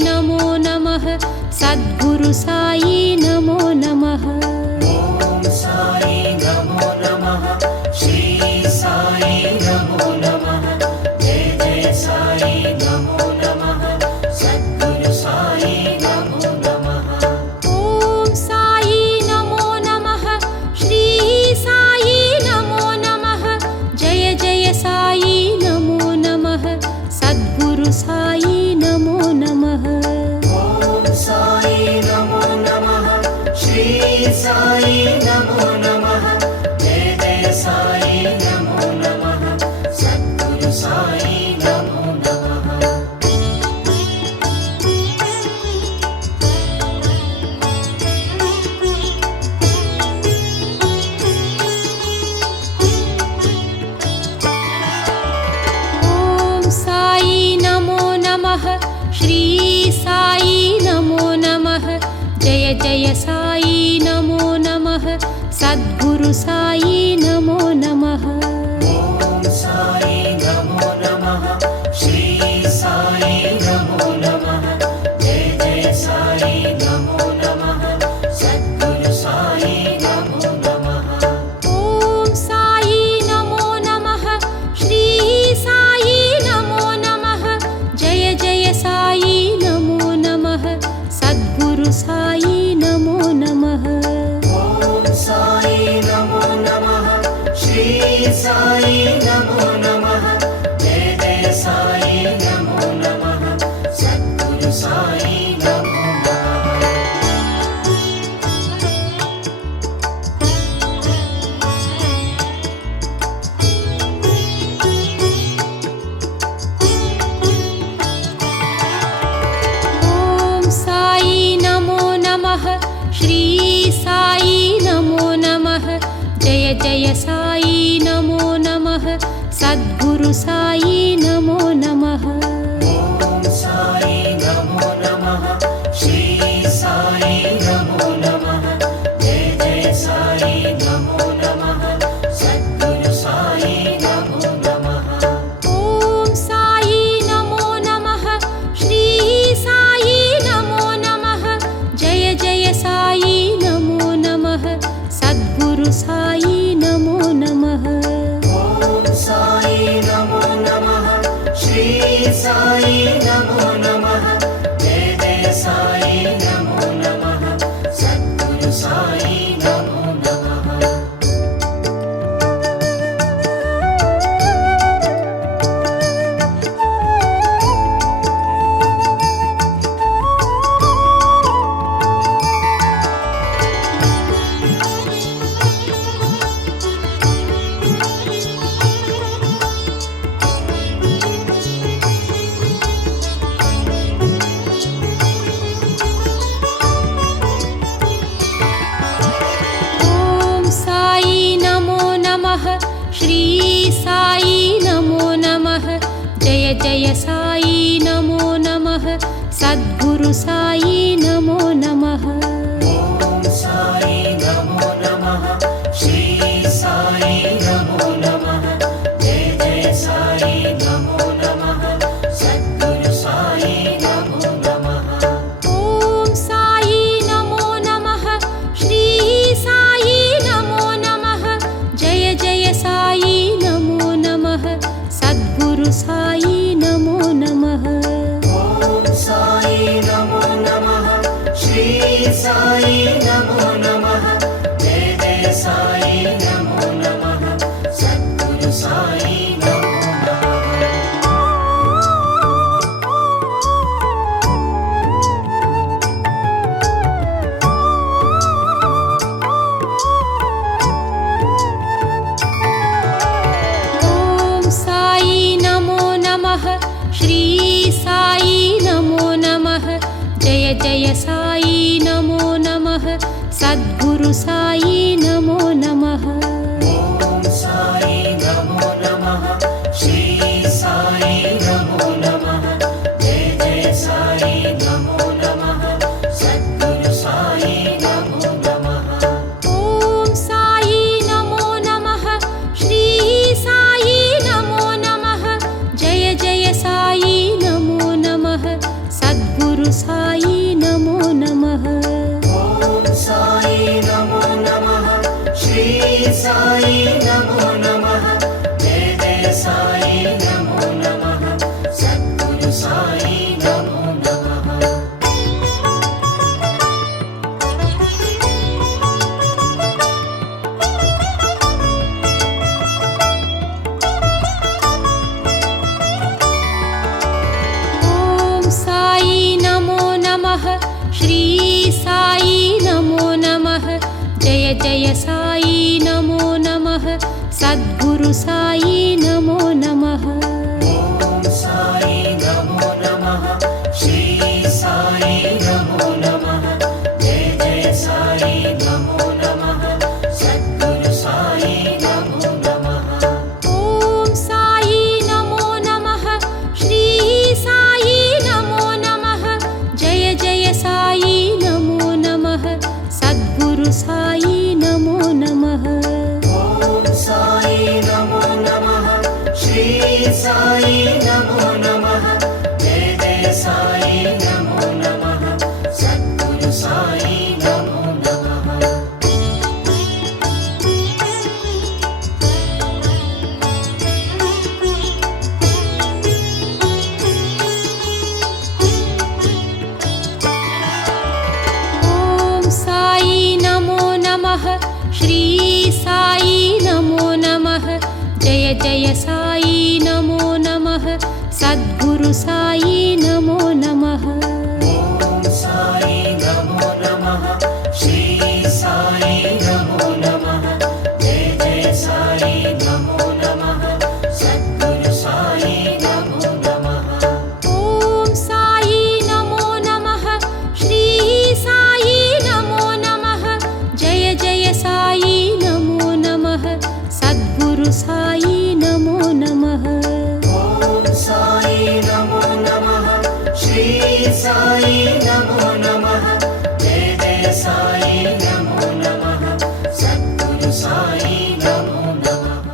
नमो नमः सद्गुरु साई नमो नमः ॐ साई नमो नमः श्री साई नमो नमः जय जय साई नमो नमः सद्गुरु साई नमो नमः ॐ साई नमो नमः श्री साई नमो नमः जय जय साई नमो नमः सद्गुरु साई नमो नमः ॐ साई नमो नमः श्री साई नमो नमः जय जय साई नमो नमः सद्गुरु साई नमो नमः ॐ साई नमो नमः श्री साई नमो नमः जय जय साई नमो नमः सद्गुरु साई नमो नमः ॐ साई नमो नमः श्री साई नमो नमः जय जय साई नमो नमः सद्गुरु साई नमो नमः ॐ साई नमो नमः श्री साई नमो नमः जय जय साई नमो नमः सद्गुरु साई नमो नमः ॐ साई नमो नमः श्री साई नमो नमः जय जय साई नमो नमः सद्गुरु साई नमो नमः ॐ साई नमो नमः श्री साई नमो नमः जय जय साई नमो नमः सद्गुरु साई नमो नमः ॐ साई नमो नमः श्री साई नमो नमः जय जय साई नमो नमः सद्गुरु साई नमो नमः ॐ साई नमो नमः श्री साई नमो नमः जय जय साई नमो नमः सद्गुरु साई नमो नमः ॐ साई नमो नमः श्री साई नमो नमः जय जय साई नमो नमः सद्गुरु साई नमो नमः ॐ साई नमो नमः श्री साई नमो नमः जय जय साई नमो नमः सद्गुरु साई नमो नमः श्री साई नमो नमः जय जय साई नमो नमः सद्गुरु साई नमो नमः ॐ साई नमो नमः श्री साई नमो नमः जय जय साई नमो नमः सद्गुरु साई नमो नमः ॐ साई नमो नमः श्री साई नमो नमः जय जय साई नमो नमः सद्गुरु साई नमो नमः ॐ साई नमो नमः श्री साई नमो नमः जय जय साई नमो नमः सद्गुरु साई नमो नमः ॐ साई नमो नमः श्री साई नमो नमः जय जय साई नमो नमः सद्गुरु साई नमो नमः ॐ साई नमो नमः श्री साई नमो नमः जय जय साई नमो नमः सद्गुरु साई नमो नमः ॐ साई नमो नमः श्री साई नमो नमः जय जय साई नमो नमः सद्गुरु साई नमो नमः ॐ साई नमो नमः श्री साई नमो नमः जय जय साई नमो नमः सद्गुरु साई नमो नमः ॐ साई नमो नमः श्री साई नमो नमः जय जय साई नमो नमः सद्गुरु साई नमो नमः ॐ साई नमो नमः श्री साई नमो नमः जय जय साई नमो नमः सद्गुरु साई नमो नमः ॐ साई नमो नमः श्री साई नमो नमः जय जय साई नमो नमः सद्गुरु साई नमो नमः ॐ साई नमो नमः श्री साई नमो नमः जय जय साई नमो नमः सद्गुरु साई नमो नमः ॐ साई नमो नमः श्री साई नमो नमः जय जय साई नमो नमः सद्गुरु साई नमो नमः ॐ साई नमो नमः श्री साई नमो नमः जय जय साई नमो नमः सद्गुरु साई नमो नमः ॐ साई नमो नमः श्री साई नमो नमः जय जय साई नमो नमः सद्गुरु साई नमो नमः ॐ साई नमो नमः श्री साई नमो नमः जय जय साई नमो नमः सद्गुरु साई नमो नमः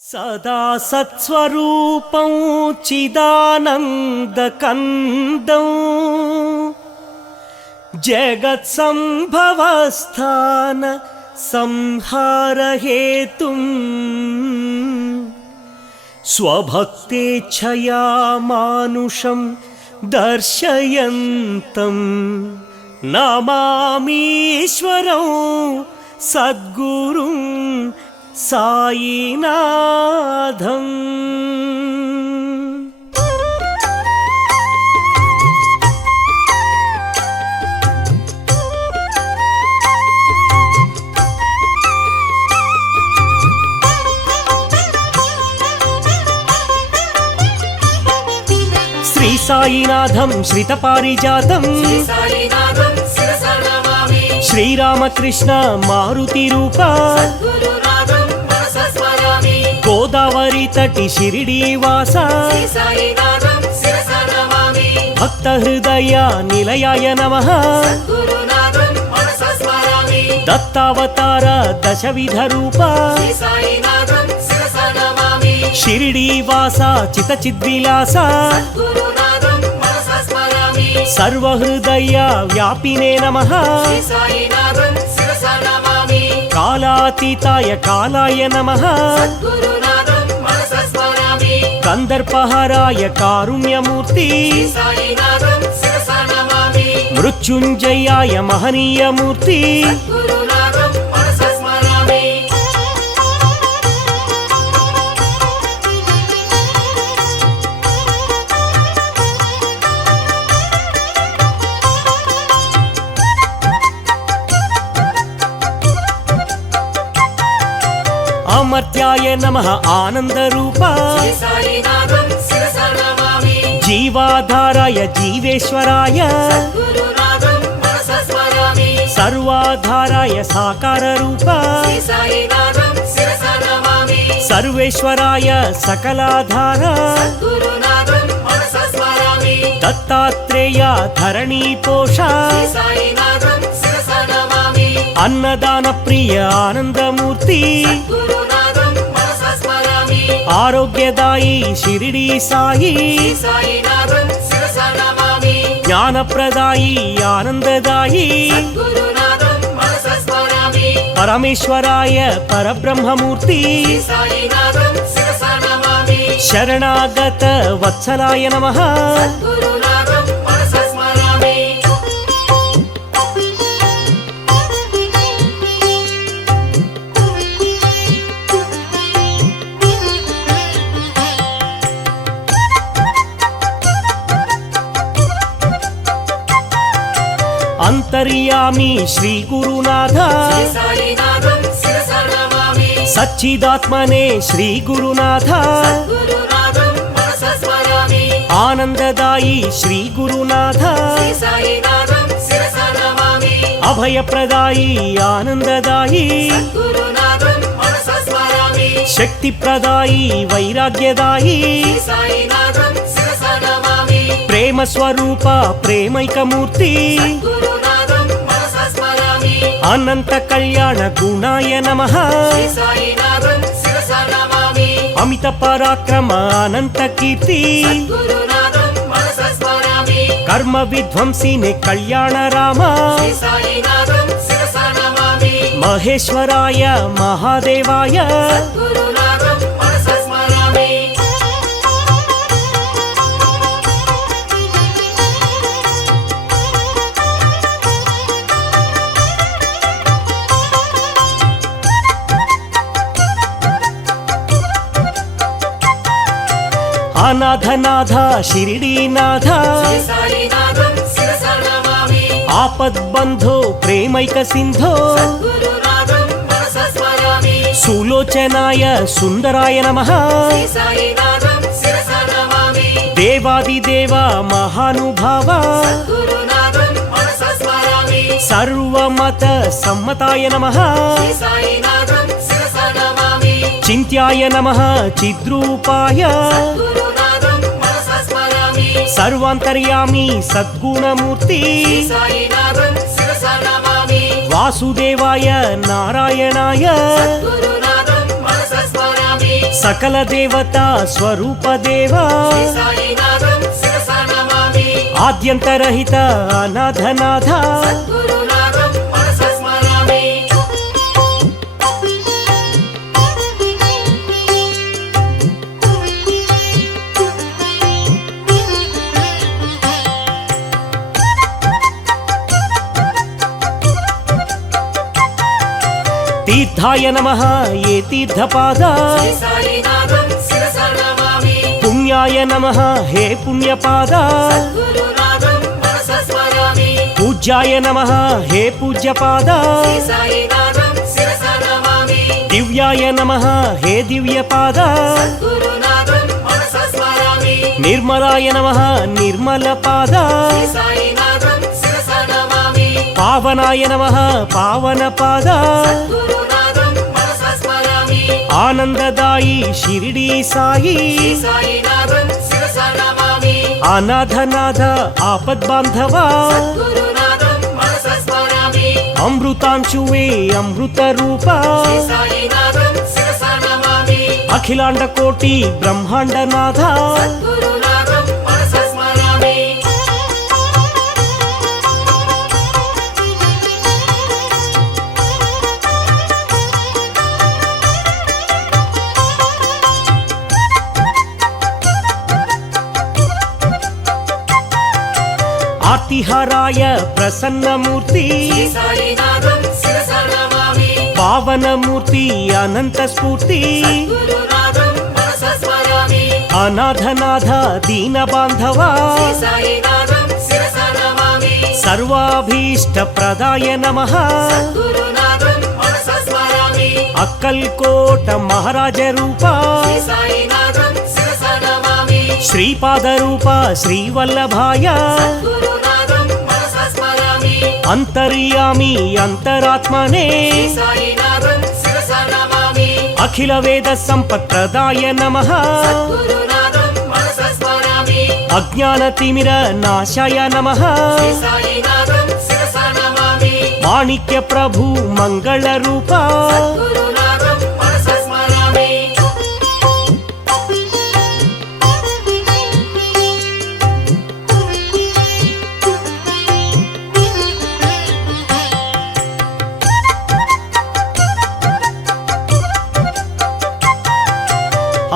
सदा सत्स्वरूपं चिदानन्दकन्दं जगत्सम्भवस्थान संहारहेतुं स्वभक्तेच्छया मानुषं दर्शयन्तं नमामीश्वरं सद्गुरुं साईनाथम् శ్రీ సాయినాథం శ్రితపారిజాతం సాయినాథం శిరసా నమామి శ్రీరామకృష్ణ మారుతి రూప సద్గురునాథం మనస స్మరామి ఇతటి షిరిడి వాస శ్రీ సాయినాథం శిరస నమామి భక్త హృదయ నిలయాయ నమః గురునాథం మనస స్మరామి దత్తావతార దశవిధ రూప శ్రీ సాయినాథం శిరస నమామి షిరిడి వాస చిత చిద్విలాస గురునాథం మనస స్మరామి సర్వహృదయ వ్యాపినే నమః శ్రీ సాయినాథం శిరస నమామి కాలాతీతాయ కాలాయ నమః గురునాథం మనస స్మరామి కందర్పహరాయ కారుణ్యమూర్తి శ్రీ సాయినాథం శిరస నమామి మృత్యుంజయాయ మహనీయమూర్తి గురునాథం మనస స్మరామి అమర్త్యాయ నమః ఆనందరూప శ్రీ సాయినాథం శిరస నమామి జీవాధారాయ జీవేశ్వరాయ గురునాథం మనస స్మరామి సర్వాధారాయ సాకార రూప శ్రీ సాయినాథం శిరస నమామి సర్వేశ్వరాయ సకలాధార గురునాథం మనస స్మరామి దత్తాత్రేయ ధరణీ పోష శ్రీ సాయినాథం శిరస నమామి అన్నదాన ప్రియ ఆనందమూర్తి గురునాథం మనస స్మరామి ఆరోగ్యదాయి షిరిడి సాయి శ్రీ సాయినాథం శిరస నమామి జ్ఞానప్రదాయి ఆనందదాయి గురునాథం మనస స్మరామి పరమేశ్వరాయ పరబ్రహ్మమూర్తి శ్రీ సాయినాథం శిరస నమామి శరణాగత వత్సలాయ నమః గురునాథం మనస స్మరామి అంతర్యామి శ్రీ గురునాథ శ్రీ సాయినాథం శిరస నమామి సచ్చిదాత్మనే శ్రీ గురునాథ గురునాథం మనస స్మరామి ఆనందదాయి శ్రీ గురునాథ శ్రీ సాయినాథం శిరస నమామి అభయప్రదాయి ఆనందదాయి గురునాథం మనస స్మరామి శక్తిప్రదాయి వైరాగ్యదాయి శ్రీ సాయినాథం శిరస నమామి ప్రేమ స్వరూప ప్రేమైకమూర్తి గురునాథం మనస స్మరామి అనంత కళ్యాణ గుణాయ నమః శ్రీ సాయినాథం శిరస నమామి అమిత పరాక్రమ అనంత కీర్తి గురునాథం మనస స్మరామి కర్మ విధ్వంసినే కళ్యాణ రామ శ్రీ సాయినాథం శిరస నమామి మహేశ్వరాయ మహాదేవాయ గురునాథం మనస స్మరామి అనాథనాథ షిరిడీనాథ శ్రీ సాయినాథం శిరస నమామి ఆపద్బంధో ప్రేమైక సింధో గురునాథం మనస స్మరామి సులోచనాయ సుందరాయ నమః శ్రీ సాయినాథం శిరస నమామి దేవాదిదేవ మహానుభావ గురునాథం మనస స్మరామి సర్వమత సమ్మతాయ నమః శ్రీ సాయినాథం శిరస నమామి చింత్యాయ నమః చిద్రూపాయ గురునాథం మనస స్మరామి సర్వాంతర్యామి సద్గుణమూర్తి శ్రీ సాయినాథం శిరస నమామి వాసుదేవాయ నారాయణాయ గురునాథం మనస స్మరామి సకల దేవతా స్వరూప దేవా శ్రీ సాయినాథం శిరస నమామి ఆద్యంతరహిత అనాథనాథ గురునాథం మనస స్మరామి తీర్థాయ నమః ఏ తీర్థపాద శ్రీ సాయినాథం శిరస నమామి పుణ్యాయ నమః హే పుణ్యపాద గురునాథం మనస స్మరామి పూజ్యాయ నమః హే పూజ్యపాద శ్రీ సాయినాథం శిరస నమామి దివ్యాయ నమః హే దివ్యపాద గురునాథం మనస స్మరామి నిర్మలాయ నమః నిర్మలపాద శ్రీ సాయినాథం శిరస నమామి పావనాయ నమః పావనపాద గురునాథం మనస స్మరామి ఆనందదాయి షిరిడి సాయి శ్రీ సాయినాథం శిరస నమామి అనాథనాథ ఆపద్బాంధవా గురునాథం మనస స్మరామి అమృతాంశువే అమృత రూప శ్రీ సాయినాథం శిరస నమామి అఖిలాండ కోటి బ్రహ్మాండనాథ గురునాథం మనస స్మరామి ఆర్తిహరాయ ప్రసన్నమూర్తి శ్రీ సాయినాథం శిరస నమామి పావనమూర్తి అనంత స్ఫూర్తి గురునాథం మనస స్మరామి అనాథనాథ దీన బాంధవా శ్రీ సాయినాథం శిరస నమామి సర్వాభీష్ట ప్రదాయ నమః గురునాథం మనస స్మరామి అక్కల్కోట మహారాజ రూప శ్రీ సాయినాథం శిరస నమామి శ్రీపాద రూప శ్రీవల్లభాయ గురునాథం మనస స్మరామి అంతర్యామి అంతరాత్మనే శ్రీ సాయినాథం శిరస నమామి అఖిల వేద సంపత్ప్రదాయ నమః గురునాథం మనస స్మరామి అజ్ఞాన తిమిర నాశాయ నమః శ్రీ సాయినాథం శిరస నమామి మాణిక్య ప్రభు మంగళ రూప గురునాథం మనస స్మరామి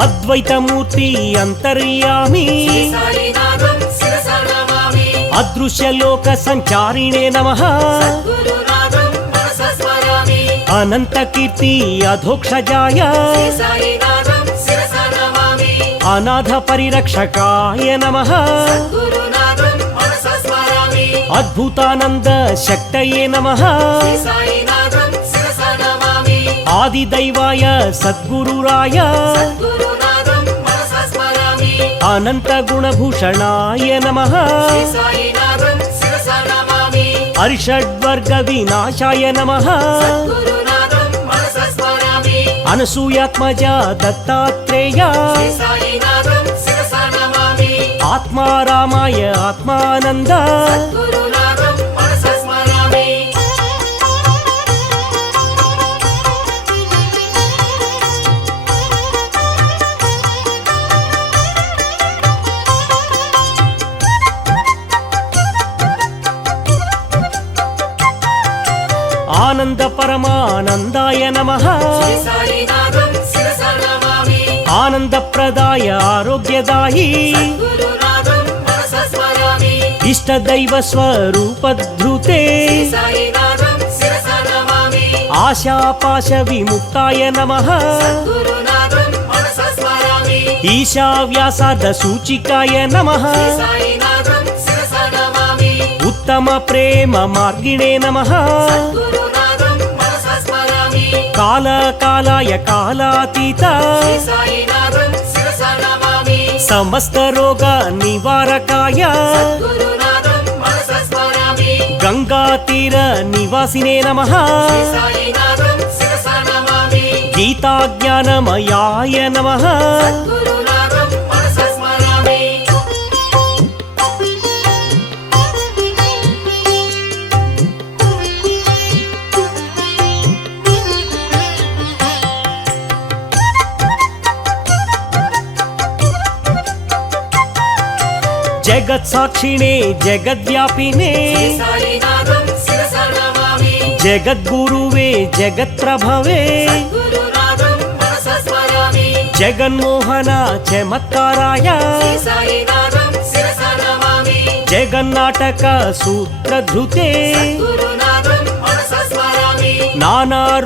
అద్వైతమూర్తి అంతర్యామి శ్రీ సాయినాథం శిరస నమామి అదృశ్యలోక సంచారిణే నమః గురునాథం మనస స్మరామి అనంత కీర్తి అధోక్షజాయ శ్రీ సాయినాథం శిరస నమామి అనాథ పరిరక్షకాయ నమః గురునాథం మనస స్మరామి అద్భుతానంద శక్తయే నమః శ్రీ సాయినాథం శిరస నమామి ఆదిదైవాయ సద్గురురాయ గురునాథం మనస స్మరామి అనంత గుణభూషణాయ నమః శ్రీ సాయినాథం శిరస నమామి అరిషడ్వర్గ వినాశాయ నమః గురునాథం మనస స్మరామి అనసూయాత్మజ దత్తాత్రేయ శ్రీ సాయినాథం శిరస నమామి ఆత్మారామాయ ఆత్మానంద గురునాథం మనస స్మరామి ఆనంద పరమానందాయ నమః శ్రీ సాయినాథం శిరస నమామి ఆనందప్రదాయ ఆరోగ్యదాయి గురునాథం మనస స్మరామి ఇష్టదైవ స్వరూపధృతే శ్రీ సాయినాథం శిరస నమామి ఆశాపాశ విముక్తాయ నమః గురునాథం మనస స్మరామి ఈశావ్యాసార్థ సూచికాయ నమః శ్రీ సాయినాథం శిరస నమామి ఉత్తమ ప్రేమ మార్గిణే నమః గురునాథం మనస స్మరామి కాలకాలాయ కాలాతీత శ్రీ సాయినాథం శిరస నమామి సమస్త రోగ నివారకాయ గురునాథం మనస స్మరామి గంగా తీర నివాసినే నమః శ్రీ సాయినాథం శిరస నమామి గీతాజ్ఞానమయాయ నమః గురునాథం మనస స్మరామి జగత్ సాక్షిణే జగద్వ్యాపినే శ్రీ సాయినాథం శిరస నమామి జగద్గురువే జగత్ప్రభవే గురునాథం మనస స్మరామి జగన్మోహన చమత్కారాయ శ్రీ సాయినాథం శిరస నమామి జగన్నాటక సూత్రధృతే గురునాథం మనస స్మరామి నానారూపధరాయ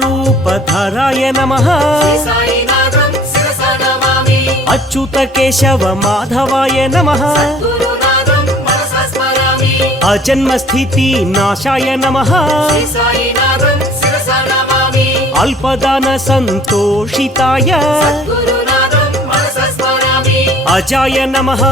నమః శ్రీ సాయినాథం శిరస నమామి అచ్యుత కేశవ మాధవాయ నమః గురునాథం మనస స్మరామి అజన్మ స్థితి నాశాయ నమః శ్రీ సాయినాథం శిరస నమామి అల్పదాన సంతోషితాయ గురునాథం మనస స్మరామి అజాయ నమః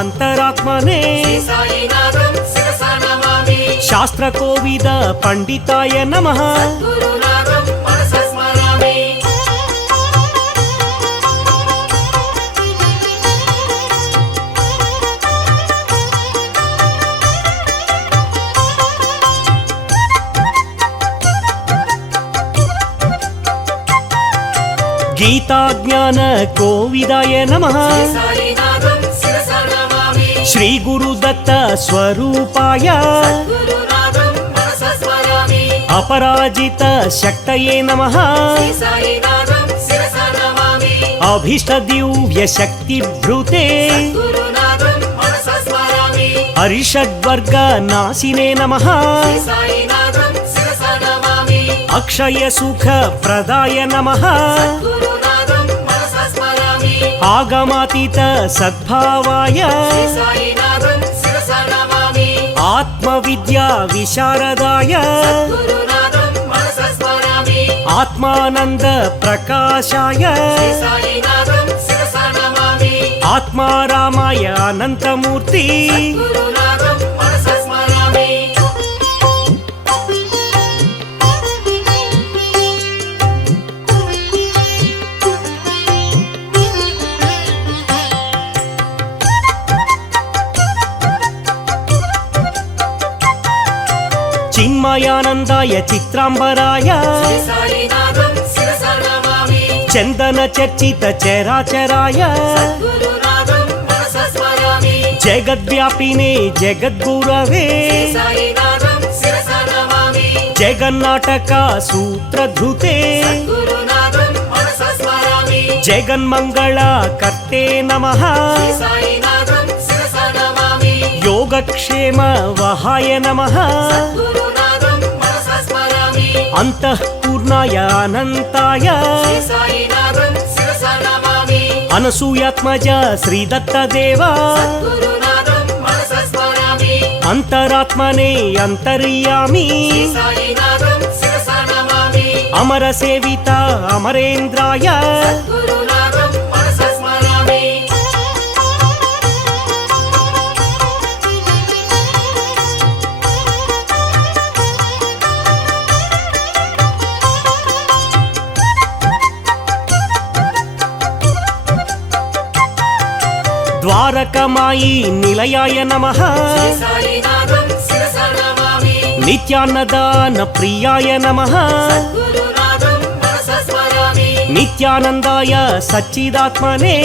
అంతరాత్మనే శ్రీ సాయినాథం శిరస నమామి శాస్త్రకోవిద పండితాయ నమః గురునాథం మనస స్మరామి గీతాజ్ఞాన కోవిదాయ నమః సాయినాథం శిరస నమామి శ్రీ గురుదత్త స్వరూపాయ గురునాథం మనస స్మరామి అపరాజిత శక్తయే నమః సాయినాథం శిరస నమామి అభీష్ట దివ్య శక్తి భృతే గురునాథం మనస స్మరామి హరిషడ్వర్గ నాశినే నమః సాయినాథం శిరస నమామి అక్షయ సుఖ ప్రదాయ నమః గురునాథం మనస స్మరామి ఆగమాతీత సద్భావాయ సాయినాథం శిరస నమామి ఆత్మ విద్యా విశారదాయ గురునాథం మనస స్మరామి ఆత్మానంద ప్రకాశాయ సాయినాథం శిరస నమామి ఆత్మారామాయ అనంతమూర్తి గురునాథం మనస స్మరామి చిన్మయానందాయ చిత్రాంబరాయ సాయినాథం శిరస నమామి చందన చర్చిత చరాచరాయ గురునాథం మనస స్మరామి జగద్వ్యాపినే జగద్గురవే సాయినాథం శిరస నమామి జగన్నాటక సూత్రధృతే గురునాథం మనస స్మరామి జగన్మంగళ కర్తే నమః సాయినాథం శిరస నమామి యోగక్షేమ వహాయ నమః గురునాథం మనస స్మరామి అంతఃపూర్ణాయ అనంతాయ సాయినాథం శిరస నమామి అనసూయాత్మజ శ్రీదత్తదేవ గురునాథం మనస స్మరామి అంతరాత్మనే అంతర్యామి సాయినాథం శిరస నమామి అమర సేవిత అమరేంద్రాయ గురునాథం మనస స్మరామి ద్వారకమాయి నిలయాయ నమః సాయినాథం శిరస నమామి నిత్యాన్నదాన ప్రియాయ నమః గురునాథం మనస స్మరామి నిత్యానందాయ సచ్చిదాత్మనే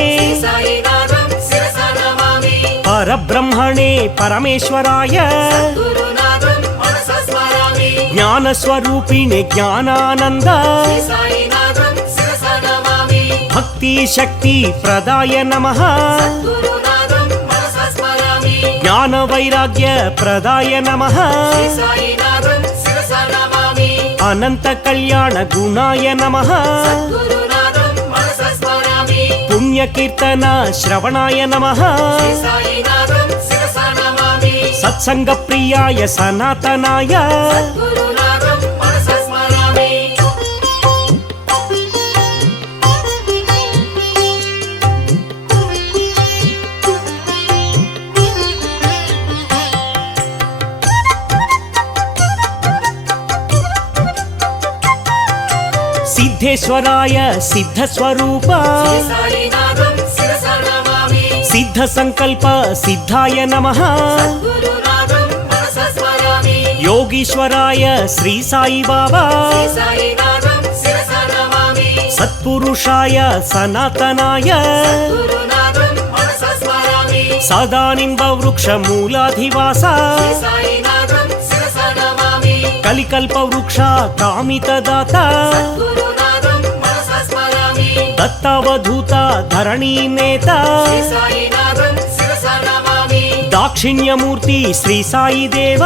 సాయినాథం శిరస నమామి పరబ్రహ్మణే పరమేశ్వరాయ గురునాథం మనస స్మరామి జ్ఞానస్వరూపిణి జ్ఞానానంద సాయినాథం శిరస నమామి భక్తి శక్తి ప్రదాయ నమః గురునాథం మనస స్మరామి జ్ఞాన వైరాగ్య ప్రదాయ నమః సాయినాథం శిరస నమామి అనంత కళ్యాణ గుణాయ నమః గురునాథం మనస స్మరామి పుణ్యకీర్తన శ్రవణాయ నమః సాయినాథం శిరస నమామి సత్సంగ ప్రియాయ సనాతనాయ గురునాథం మనస స్మరామి సిద్ధేశ్వరాయ సిద్ధస్వరూప సాయినాథం శిరస నమామి సిద్ధ సంకల్ప సిద్ధాయ నమః గురునాథం మనస స్మరామి యోగీశ్వరాయ శ్రీ సాయి బాబా సాయినాథం శిరస నమామి సత్పురుషాయ సనాతనాయ గురునాథం మనస స్మరామి సదానింబ వృక్ష మూలాధివాస సాయినాథం శిరస నమామి కలికల్ప వృక్ష కామితదాత గురునాథం మనస స్మరామి దత్తవధూత ధరణీ నేత సాయినాథం శిరస నమామి దాక్షిణ్యమూర్తి శ్రీ సాయి దేవ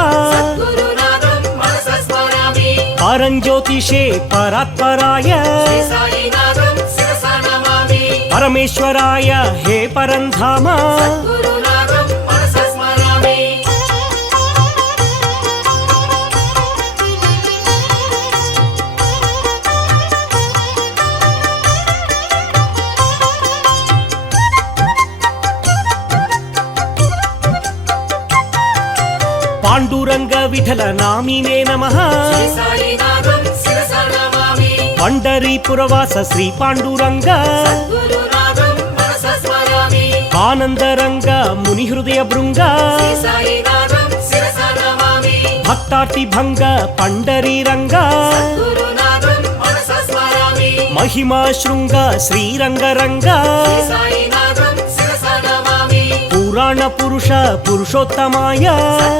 గురునాథం మనస స్మరామి పరంజ్యోతిషే పరాత్పరాయ సాయినాథం శిరస నమామి పరమేశ్వరాయ హే పరంధామ గురునాథం మనస స్మరామి పాండురంగ విఠల నామినే నమః సాయినాథం శిరస నమామి పండరీపురవాస శ్రీ పాండురంగ గురునాథం మనస స్మరామి ఆనందరంగ ముని హృదయ బృంగ సాయినాథం శిరస నమామి భక్తార్తి భంగ పండరీరంగ గురునాథం మనస స్మరామి మహిమా శృంగ శ్రీరంగరంగ శ్రీ సాయినాథం శిరస నమామి పురాణ పురుష పురుషోత్తమాయ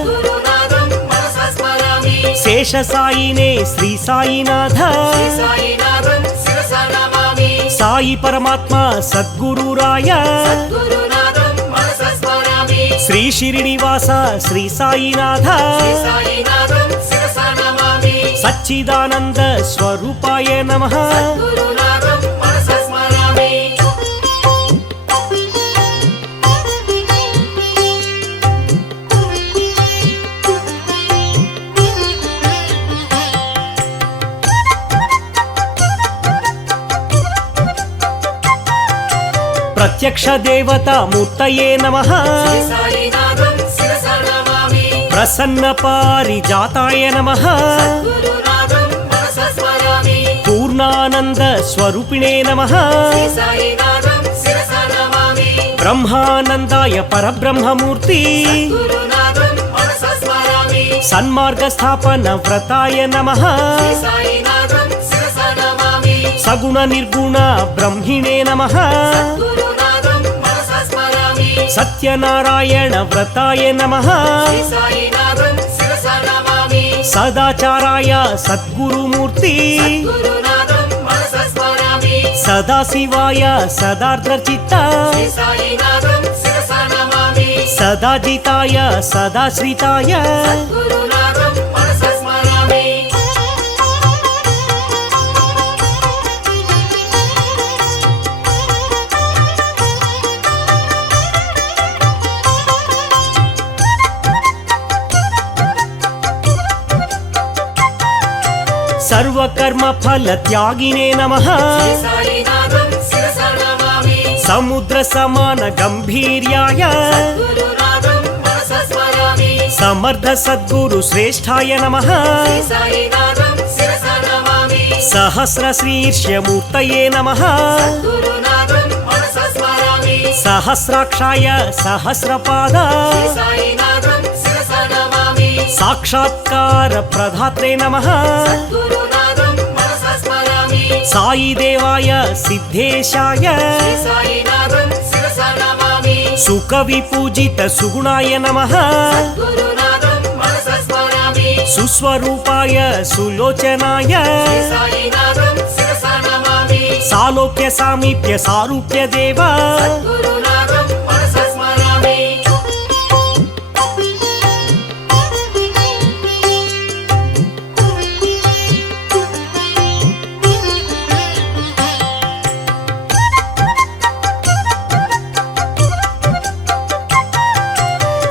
గురునాథం మనస స్మరామి శేష సాయినే శ్రీ సాయినాథ శ్రీ సాయినాథం శిరస నమామి సాయి పరమాత్మ సద్గురురాయ గురునాథం మనస స్మరామి శ్రీ షిరిడివాస శ్రీ సాయినాథ శ్రీ సాయినాథం శిరస నమామి సచ్చిదానంద స్వరూపాయ నమః గురునాథం మనస స్మరామి ప్రత్యక్ష దేవత మూర్తయే నమః శ్రీ సాయినాథం శిరస నమామి ప్రసన్న పారిజాతాయ నమః గురునాథం మనస స్మరామి పూర్ణానంద స్వరూపిణే నమః శ్రీ సాయినాథం శిరస నమామి బ్రహ్మానందాయ పరబ్రహ్మమూర్తి గురునాథం మనస స్మరామి సన్మార్గ స్థాపన వ్రతాయ నమః శ్రీ సాయినాథం శిరస నమామి సగుణ నిర్గుణ బ్రహ్మిణే నమః గురునాథం మనస స్మరామి సత్యనారాయణ వ్రతాయ నమః శ్రీ సాయినాథం శిరస నమామి సదాచారాయ సద్గురుమూర్తి గురునాథం మనస స్మరామి సదాశివాయ సదార్ద్రచిత్త శ్రీ సాయినాథం శిరస నమామి సదాజితాయ సదాశ్రితాయ గురునాథం మనస స్మరామి సర్వకర్మ ఫల త్యాగినే నమః శ్రీ సాయినాథం శిరస నమామి సముద్ర సమాన గంభీర్యాయ గురునాథం మనస స్మరామి సమర్థ సద్గురు శ్రేష్ఠాయ నమః శ్రీ సాయినాథం శిరస నమామి సహస్ర శీర్ష్యమూర్తయే నమః గురునాథం మనస స్మరామి సహస్రాక్షాయ సహస్రపాద శ్రీ సాయినాథం శిరస నమామి సాక్షాత్కార ప్రధాత్రే నమః గురునాథం మనస స్మరామి సాయి దేవాయ సిద్ధేశాయ శ్రీ సాయినాథం శిరస నమామి సుఖ విపూజిత సుగుణాయ నమః గురునాథం మనస స్మరామి సుస్వరూపాయ సులోచనాయ శ్రీ సాయినాథం శిరస నమామి సాలోక్య సామీప్య సారూప్య దేవ గురునాథం మనస స్మరామి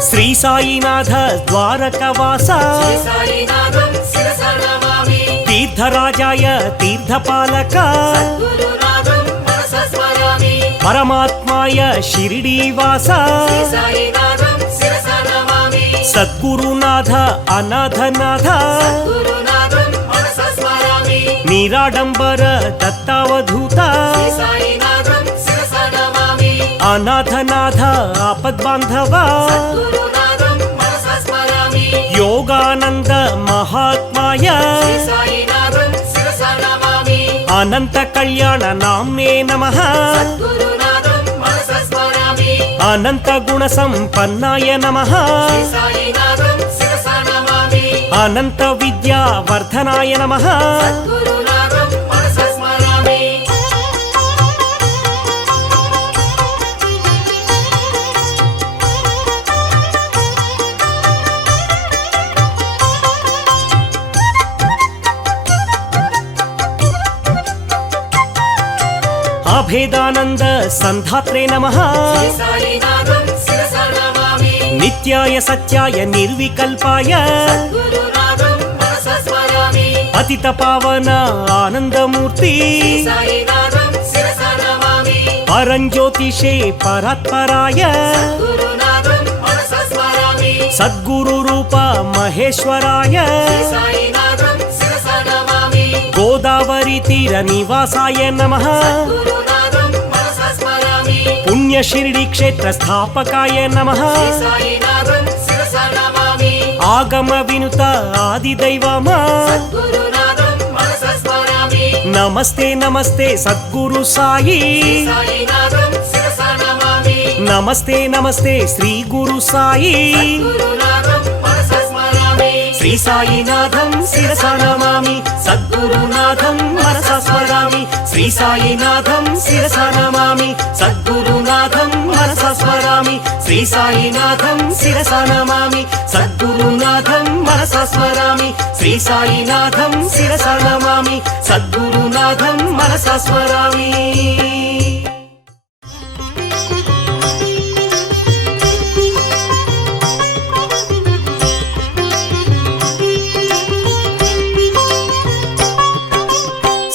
శ్రీ సాయినాథ ద్వారకవాస శ్రీ సాయినాథం శిరస నమామి తీర్థరాజాయ తీర్థపాలక గురునాథం మనస స్మరామి పరమాత్మాయ షిరిడీవాస శ్రీ సాయినాథం శిరస నమామి సద్గురునాథ అనాథనాథ గురునాథం మనస స్మరామి నిరాడంబర దత్తావధూత శ్రీ సాయినాథం శిరస నమామి అనాథనాథ ఆపద్బాంధవ గురునాథం మనస స్మరామి యోగానంద మహాత్మాయ శ్రీ సాయినాథం శిరస నమామి అనంత కళ్యాణ నామ్నే నమః గురునాథం మనస స్మరామి అనంత గుణ సంపన్నాయ నమః శ్రీ సాయినాథం శిరస నమామి అనంత విద్యా వర్ధనాయ నమః గురునాథం మనస స్మరామి అభేదానంద సంధాత్రే నమః శ్రీ సాయినాథం శిరస నమామి నిత్యాయ సత్యాయ నిర్వికల్పాయ గురునాథం మనస స్మరామి పతిత పావన ఆనందమూర్తి శ్రీ సాయినాథం శిరస నమామి పరంజ్యోతిషే పరాత్పరాయ గురునాథం మనస స్మరామి సద్గురు రూప మహేశ్వరాయ శ్రీ సాయినాథం శిరస నమామి గోదావరి తీర నివాసాయ నమః గురునాథం మనస స్మరామి పుణ్య షిరిడి క్షేత్ర స్థాపకాయ నమః శ్రీ సాయినాథం శిరస నమామి ఆగమ వినుత ఆది దైవమా గురునాథం మనస స్మరామి నమస్తే నమస్తే సద్గురు సాయి సాయినాథం శిరస నమామి నమస్తే నమస్తే శ్రీ గురు సాయి గురునాథం మనస స్మరామి శ్రీ సాయినాథం శిరస నమామి సద్గురునాథం మనస స్మరామి శ్రీ సాయినాథం శిరస నమామి సద్గురునాథం మనస స్మరామి శ్రీ సాయినాథం శిరస నమామి సద్గురునాథం మనస స్మరామి శ్రీ సాయినాథం శిరస నమామి సద్గురునాథం మనస స్మరామి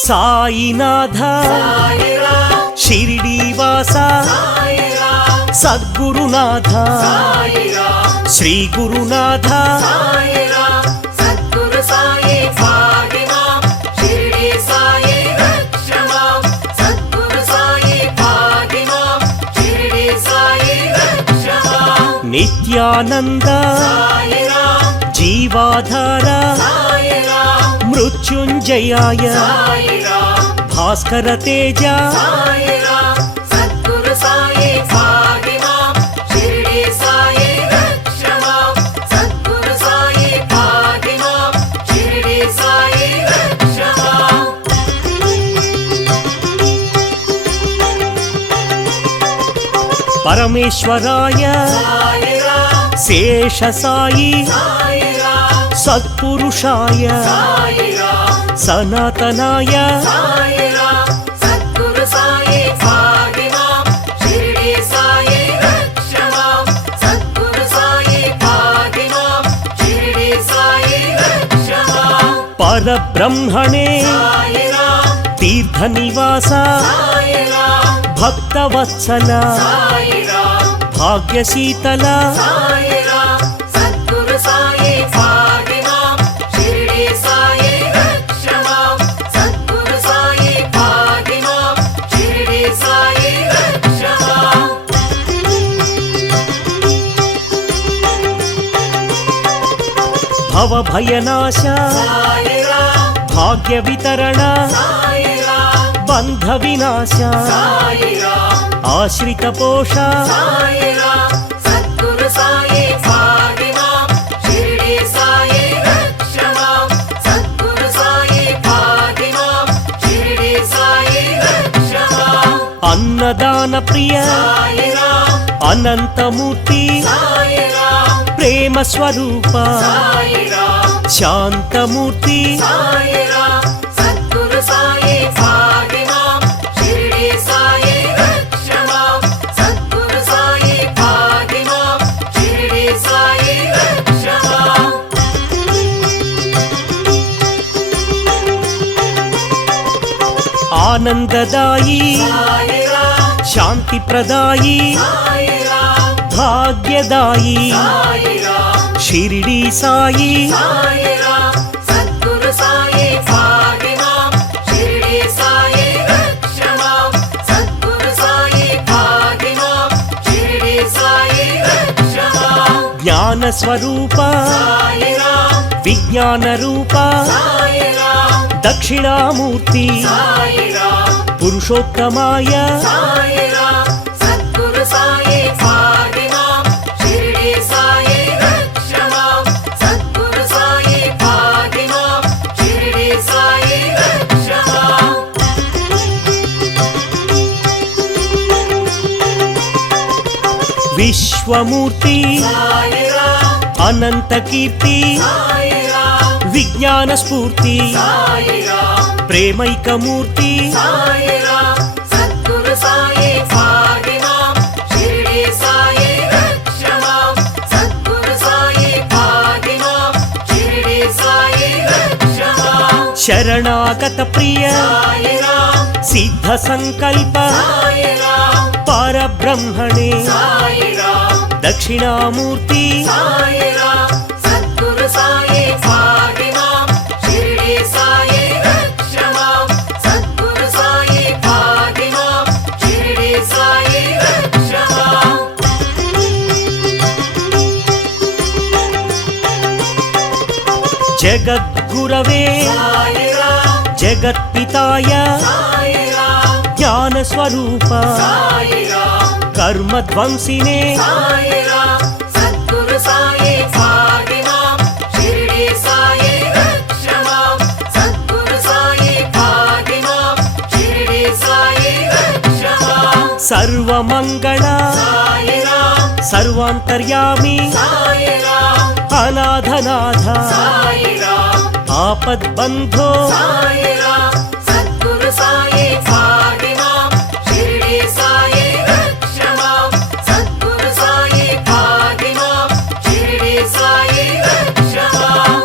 సాయినాథ సాయిరాం షిరిడీవాస సాయిరాం సద్గురునాథ సాయిరాం శ్రీ గురునాథ సాయిరాం సద్గురు సాయి భాగిమాం షిరిడి సాయి రక్షమాం సద్గురు సాయి భాగిమాం షిరిడి సాయి రక్షమాం నిత్యానంద సాయిరాం జీవాధార సాయిరాం మృత్యుంజయాయ సాయిరాం భాస్కర తేజ సాయిరాం సద్గురు సాయి భాగిమాం షిరిడి సాయి రక్షమాం సద్గురు సాయి భాగిమాం షిరిడి సాయి రక్షమాం పరమేశ్వరాయ సాయిరాం శేష సాయి సాయిరాం సత్పురుషాయ సాయిరాం సనాతనాయ సాయిరాం సద్గురు సాయి భాగిమాం షిరిడి సాయి రక్షమాం సద్గురు సాయి భాగిమాం షిరిడి సాయి రక్షమాం పరబ్రహ్మణే సాయిరాం తీర్థనివాస సాయిరాం భక్తవత్సల సాయిరాం భాగ్యశీతల సాయిరాం సద్గురు సాయి భాగిమాం షిరిడి సాయి రక్షమాం సద్గురు సాయి భాగిమాం షిరిడి సాయి రక్షమాం భవభయనాశ సాయిరాం భాగ్య వితరణ సాయిరాం బంధ వినాశ సాయిరాం ఆశ్రిత పోష సాయిరాం సద్గురు సాయి భాగిమాం షిరిడి సాయి రక్షమాం సద్గురు సాయి భాగిమాం షిరిడి సాయి రక్షమాం అన్నదాన ప్రియ సాయిరాం అనంతమూర్తి సాయిరాం ప్రేమ స్వరూప సాయిరాం శాంతమూర్తి సాయిరాం సద్గురు సాయి భాగిమాం షిరిడి సాయి రక్షమాం సద్గురు సాయి భాగిమాం షిరిడి సాయి రక్షమాం ఆనందదాయి సాయిరాం శాంతి ప్రదాయి సాయిరాం భాగ్యదాయి సాయిరాం షిరిడి సాయి సాయిరాం సద్గురు సాయి భాగిమాం షిరిడి సాయి రక్షమాం సద్గురు సాయి భాగిమాం షిరిడి సాయి రక్షమాం జ్ఞాన స్వరూప సాయిరాం విజ్ఞాన రూప సాయిరాం దక్షిణామూర్తి సాయిరాం పురుషోత్తమాయ సాయిరాం సద్గురు సాయి భాగిమాం షిరిడి సాయి రక్షమాం సద్గురు సాయి భాగిమాం షిరిడి సాయి రక్షమాం విశ్వమూర్తి సాయిరాం అనంత కీర్తి సాయిరాం విజ్ఞాన స్ఫూర్తి సాయిరాం ప్రేమైకమూర్తి సాయిరాం సద్గురు సాయి భాగిమాం షిరిడి సాయి రక్షమాం సద్గురు సాయి భాగిమాం షిరిడి సాయి రక్షమాం శరణాగత ప్రియ సాయిరాం సిద్ధ సంకల్ప సాయిరాం పరబ్రహ్మణే సాయిరాం దక్షిణామూర్తి సాయిరాం సద్గురు సాయి భాగిమాం షిరిడి సాయి రక్షమాం సద్గురు సాయి భాగిమాం షిరిడి సాయి రక్షమాం జగద్గురవే సాయిరాం జగత్పితాయ సాయి రామ్ జ్ఞానస్వరూప సాయి రామ్ కర్మధ్వంసినే సాయి రామ్ సద్గురు సాయి పాహి మాం షిరిడి సాయి రక్ష మాం సద్గురు సాయి పాహి మాం షిరిడి సాయి రక్ష మాం సర్వమంగళ సాయి రామ్ సర్వాంతర్యామి సాయి రామ్ అనాథనాథ సాయి రామ్ ఆపద్బంధో సాయి రామ్ సద్గురు సాయి పాహి మాం షిరిడి సాయి రక్ష మాం సద్గురు సాయి పాహి మాం షిరిడి సాయి రక్ష మాం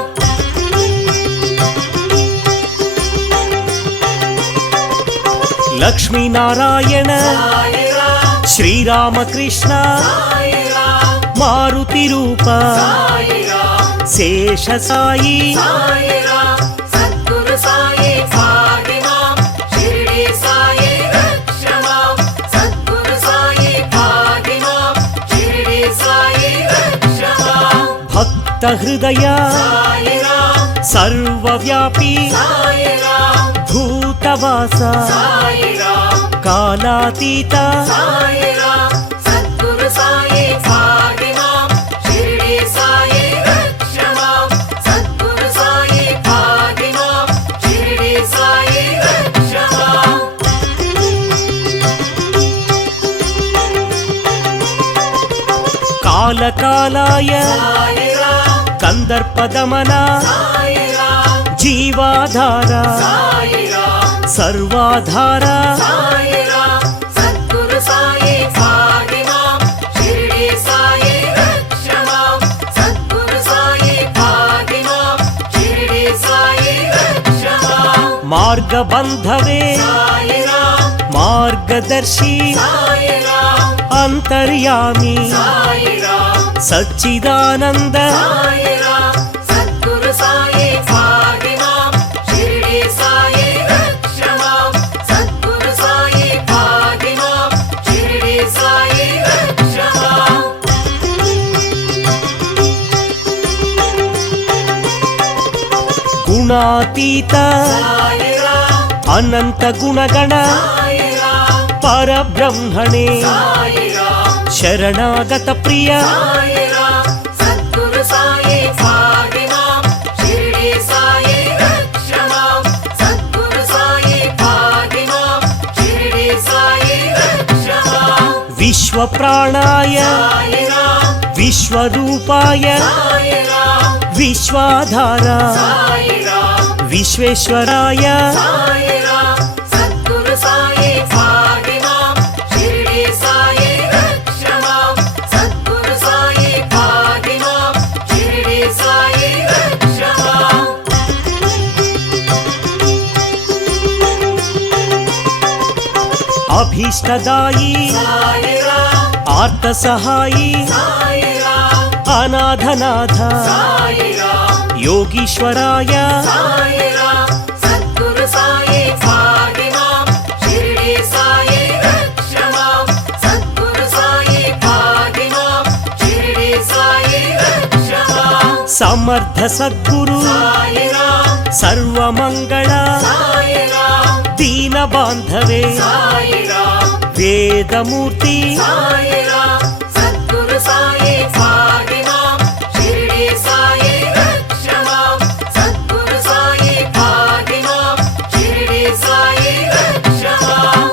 లక్ష్మీనారాయణ సాయి రామ్ శ్రీరామకృష్ణ సాయి రామ్ మారుతి రూప సాయి రామ్ శేష సాయి సాయి రామ్ సద్గురు సాయి పాహి మాం షిరిడి సాయి రక్ష మాం సద్గురు సాయి పాహి మాం షిరిడి సాయి రక్ష మాం భక్త హృదయ సాయి రామ్ సర్వవ్యాపి సాయి రామ్ భూతవాస సాయి రామ్ కాలాతీత సాయి రామ్ సద్గురు సాయి పాహి మాం షిరిడి సాయి రక్ష మాం సద్గురు సాయి పాహి మాం షిరిడి సాయి రక్ష మాం కాలకాలాయ సాయి రామ్ కందర్పదమన సాయి రామ్ జీవాధార సాయి రామ్ సర్వాధార సాయి రామ్ సద్గురు సాయి పాహి మాం షిరిడి సాయి రక్ష మాం సద్గురు సాయి పాహి మాం షిరిడి సాయి రక్ష మాం మార్గబంధవే సాయి రామ్ మార్గదర్శి సాయి రామ్ అంతర్యామి సాయి రామ్ సచ్చిదానంద సాయి రామ్ సద్గురు సాయి పాహి మాం షిరిడి సాయి రక్ష మాం సద్గురు సాయి పాహి మాం షిరిడి సాయి రక్ష మాం గుణాతీత సాయి రామ్ అనంత గుణగణ సాయి రామ్ పరబ్రహ్మణే సాయి రామ్ శరణాగత ప్రియ సాయి రామ్ సద్గురు సాయి పాహి మాం షిరిడి సాయి రక్ష మాం సద్గురు సాయి పాహి మాం షిరిడి సాయి రక్ష మాం విశ్వప్రాణాయ సాయి రామ్ విశ్వరూపాయ సాయి రామ్ విశ్వాధార సాయి రామ్ విశ్వేశ్వరాయ సాయి రామ్ సద్గురు సాయి పాహి మాం షిరిడి సాయి రక్ష మాం సద్గురు సాయి పాహి మాం షిరిడి సాయి రక్ష మాం అభీష్టదాయి సాయి రామ్ ఆర్తసహాయి సాయి రామ్ అనాథనాథ సాయి రామ్ యోగీశ్వరాయ సాయి రామ్ సద్గురు సాయి పాహి మాం షిరిడి సాయి రక్ష మాం సద్గురు సాయి పాహి మాం షిరిడి సాయి రక్ష మాం సమర్థ సద్గురు సాయి రామ్ సర్వమంగళ సాయి రామ్ దీన బాంధవే సాయి రామ్ వేదమూర్తి సాయి రామ్ సద్గురు సాయి పాహి మాం షిరిడి సాయి రక్ష మాం సద్గురు సాయి పాహి మాం షిరిడి సాయి రక్ష మాం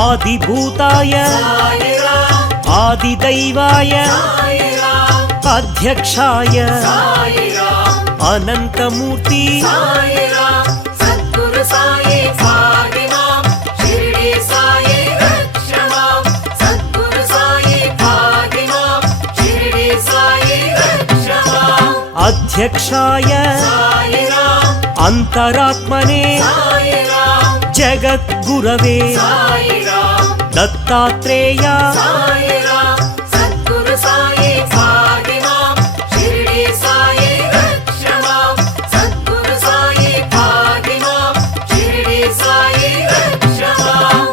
ఆదిభూతాయ సాయి రామ్ ఆదిదైవాయ సాయి రామ్ అధ్యక్షాయ సాయి రామ్ అనంతమూర్తి సాయి రామ్ సద్గురు సాయి పాహి మాం షిరిడి సాయి రక్ష మాం సద్గురు సాయి పాహి మాం షిరిడి సాయి రక్ష మాం అధ్యక్షాయ సాయి రామ్ అంతరాత్మనే సాయి రామ్ జగద్గురవే సాయి రామ్ దత్తాత్రేయ సాయి రామ్ సద్గురు సాయి పాహి మాం షిరిడి సాయి రక్ష మాం సద్గురు సాయి పాహి మాం షిరిడి సాయి రక్ష మాం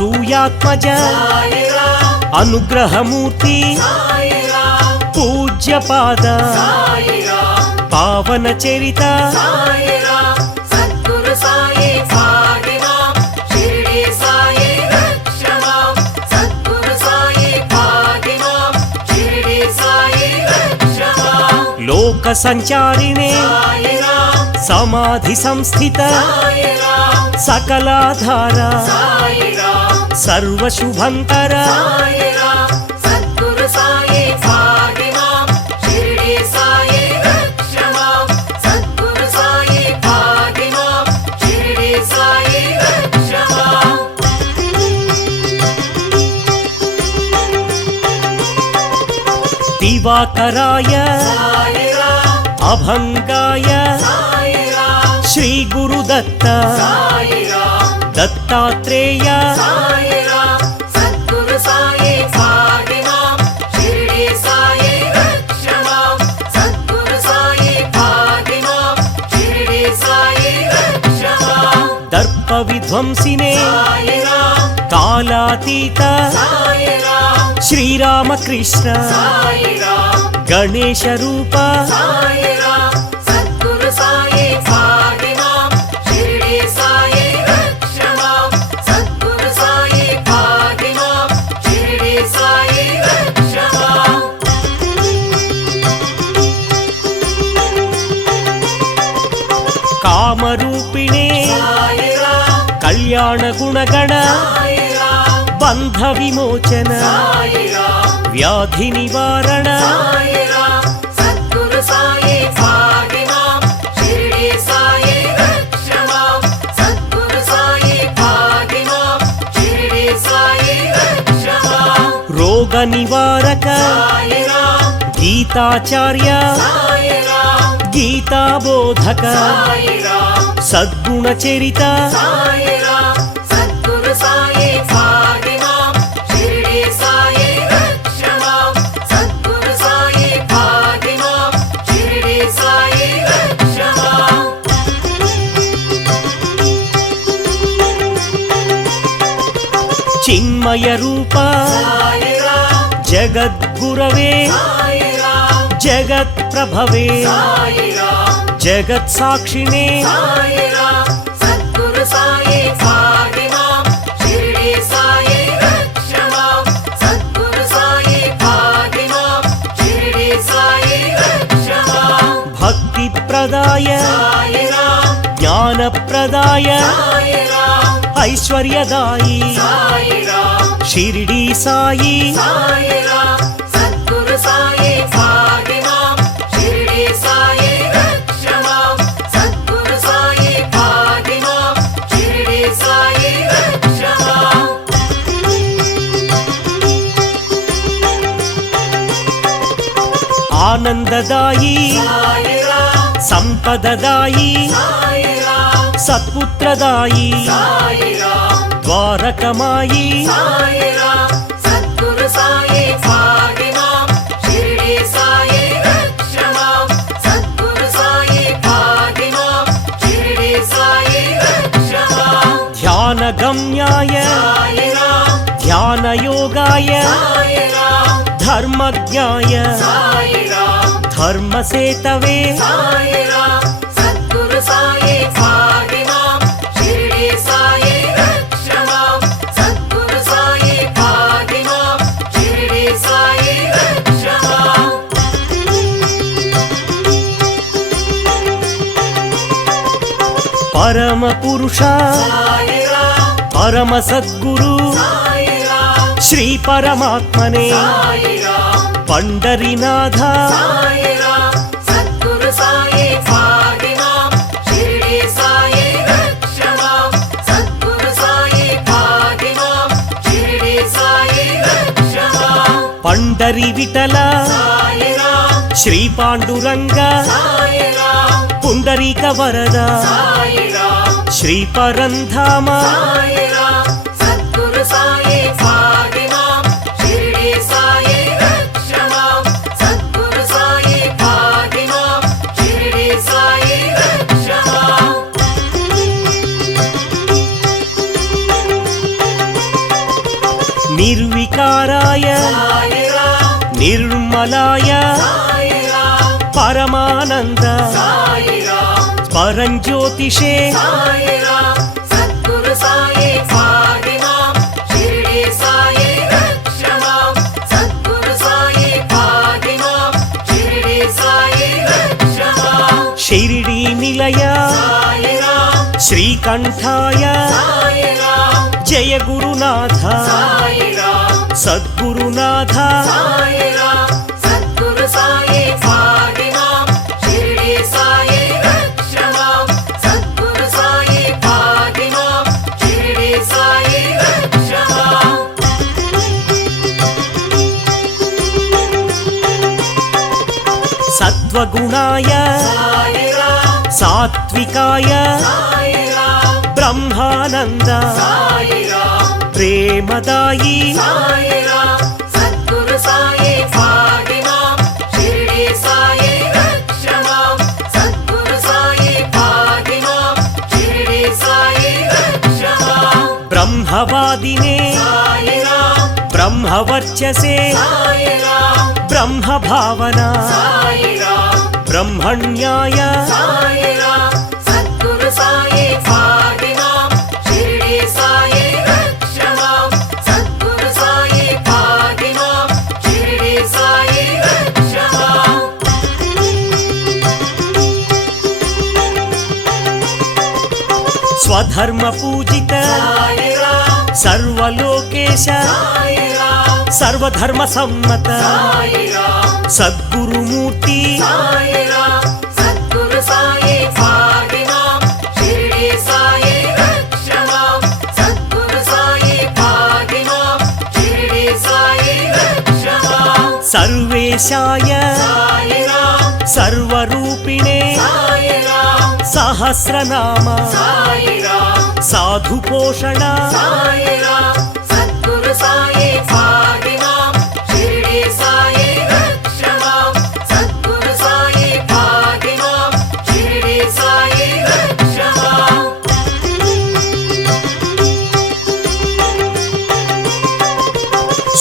అనసూయాత్మజ సాయిరాం అనుగ్రహమూర్తి సాయిరాం పూజ్యపాద సాయిరాం పావన చరిత సాయిరాం సద్గురు సాయి పాహిమాం షిరిడి సాయి రక్షమాం సద్గురు సాయి పాహిమాం షిరిడి సాయి రక్షమాం లోక సంచారిణే సాయిరాం సమాధి సంస్థిత సాయిరాం సకలాధార సాయిరాం సర్వశుభంకర సాయిరాం సద్గురు సాయి పాహిమాం షిరిడి సాయి రక్షమాం సద్గురు సాయి పాహిమాం షిరిడి సాయి రక్షమాం దివాకరాయ సాయిరాం అభంగాయ సాయిరాం శ్రీ గురుదత్త సాయిరాం దత్తాత్రేయ సాయిరాం సద్గురు సాయి పాహిమాం షిరిడి సాయి రక్షమాం సద్గురు సాయి పాహిమాం షిరిడి సాయి రక్షమాం దర్ప విధ్వంసినే సాయిరాం కాలాతీత సాయిరాం శ్రీరామకృష్ణ సాయిరాం గణేశ రూప సాయిరాం సద్గురు సాయి పాహిమాం షిరిడి సాయి రక్షమాం సద్గురు సాయి పాహిమాం షిరిడి సాయి రక్షమాం కామరూపిణే సాయిరాం కళ్యాణ గుణగణ సాయిరాం బంధ విమోచన సాయిరాం వ్యాధి నివారణ సాయిరాం సద్గురు సాయి పాహిమాం షిరిడి సాయి రక్షమాం సద్గురు సాయి పాహిమాం షిరిడి సాయి రక్షమాం రోగ నివారక సాయిరాం గీతాచార్య సాయిరాం గీతాబోధక సాయిరాం సద్గుణ చరిత సాయిరాం సద్గురు సాయి పాహిమాం షిరిడి సాయి రక్షమాం సద్గురు సాయి పాహిమాం షిరిడి సాయి రక్షమాం చిన్మయ రూప సాయిరాం జగద్గురవే సాయిరాం జగత్ ప్రభవే సాయిరాం జగత్ సాక్షిణే సాయిరాం సద్గురు సాయి పాహిమాం షిరిడి సాయి రక్షమాం సద్గురు సాయి పాహిమాం షిరిడి సాయి రక్షమాం భక్తి ప్రదాయ సాయిరాం జ్ఞాన ప్రదాయ సాయిరాం ఐశ్వర్యదాయి సాయిరాం షిరిడి సాయి సాయిరాం సద్గురు సాయి పాహిమాం షిరిడి సాయి రక్షమాం సద్గురు సాయి పాహిమాం షిరిడి సాయి రక్షమాం ఆనందదాయి సాయిరాం సంపదదాయి సాయిరాం సత్పుత్రదాయి సాయిరాం ద్వారకమాయి సాయిరాం సద్గురు సాయి పాహిమాం షిరిడి సాయి రక్షమాం సద్గురు సాయి పాహిమాం షిరిడి సాయి రక్షమాం ధ్యాన గమ్యాయ సాయిరాం ధ్యానయోగాయ సాయిరాం ధర్మజ్ఞాయ సాయిరాం ధర్మసేతవే సాయిరాం సద్గురు సాయి పాహిమాం షిరిడి సాయి రక్షమాం సద్గురు సాయి పాహిమాం షిరిడి సాయి రక్షమాం పరమ పురుష సాయిరాం పరమ సద్గురు సాయిరాం శ్రీ పరమాత్మనే సాయిరాం పండరీనాథ సాయిరాం సద్గురు సాయి పాహిమాం షిరిడి సాయి రక్షమాం సద్గురు సాయి పాహిమాం షిరిడి సాయి రక్షమాం పండరి విఠల సాయిరాం శ్రీ పాండురంగ సాయిరాం పుండరీక వరద సాయిరాం శ్రీ పరంధామ సాయిరాం సద్గురు సాయి పాహిమాం షిరిడి సాయి రక్షమాం సద్గురు సాయి పాహిమాం షిరిడి సాయి రక్షమాం సాయిరాం నిర్మలాయ సాయిరాం పరమానంద సాయిరాం పరంజ్యోతిషే సాయిరాం సద్గురు సాయి ఫాతిమాం షిరిడి సాయి రక్షమాం సద్గురు సాయి ఫాతిమాం షిరిడి సాయి రక్షమాం షిరిడి నిలయ సాయిరాం శ్రీకంఠాయ సాయిరాం జయ గురునాథ సాయిరాం సద్గురునాథ సాయిరాం సద్గురు సాయి ఫాతిమాం షిరిడి సాయి రక్షమాం సద్గురు సాయి ఫాతిమాం షిరిడి సాయి రక్షమాం సత్వగుణాయ సాయిరాం సాత్వికాయ సాయిరాం బ్రహ్మానంద సాయిరాం ప్రేమదాయి సాయిరాం సద్గురు సాయి ఫాతిమాం షిరిడి సాయి రక్షమాం సద్గురు సాయి ఫాతిమాం షిరిడి సాయి రక్షమాం బ్రహ్మవాదినే సాయిరాం బ్రహ్మవర్చసే సాయిరాం బ్రహ్మభావన సాయిరాం బ్రహ్మణ్యాయ సాయిరాం సద్గురు సాయి ఫాతిమాం షిరిడి సాయి రక్షమాం సద్గురు సాయి ఫాతిమాం షిరిడి సాయి రక్షమాం స్వధర్మ పూజిత సాయిరాం సర్వలోకేశ సాయిరాం సర్వధర్మ సమ్మత సాయిరాం సద్గురుమూర్తి సాయిరాం సద్గురు సాయి ఫాతిమాం షిరిడి సాయి రక్షమాం సద్గురు సాయి ఫాతిమాం షిరిడి సాయి రక్షమాం సర్వేశాయ సాయిరాం సర్వరూపిణే సాయిరాం సహస్రనామ సాయిరాం సాధుపోషణ సాయిరాం సద్గురు సాయి ఫాతిమాం షిరిడి సాయి రక్షమాం సద్గురు సాయి ఫాతిమాం షిరిడి సాయి రక్షమాం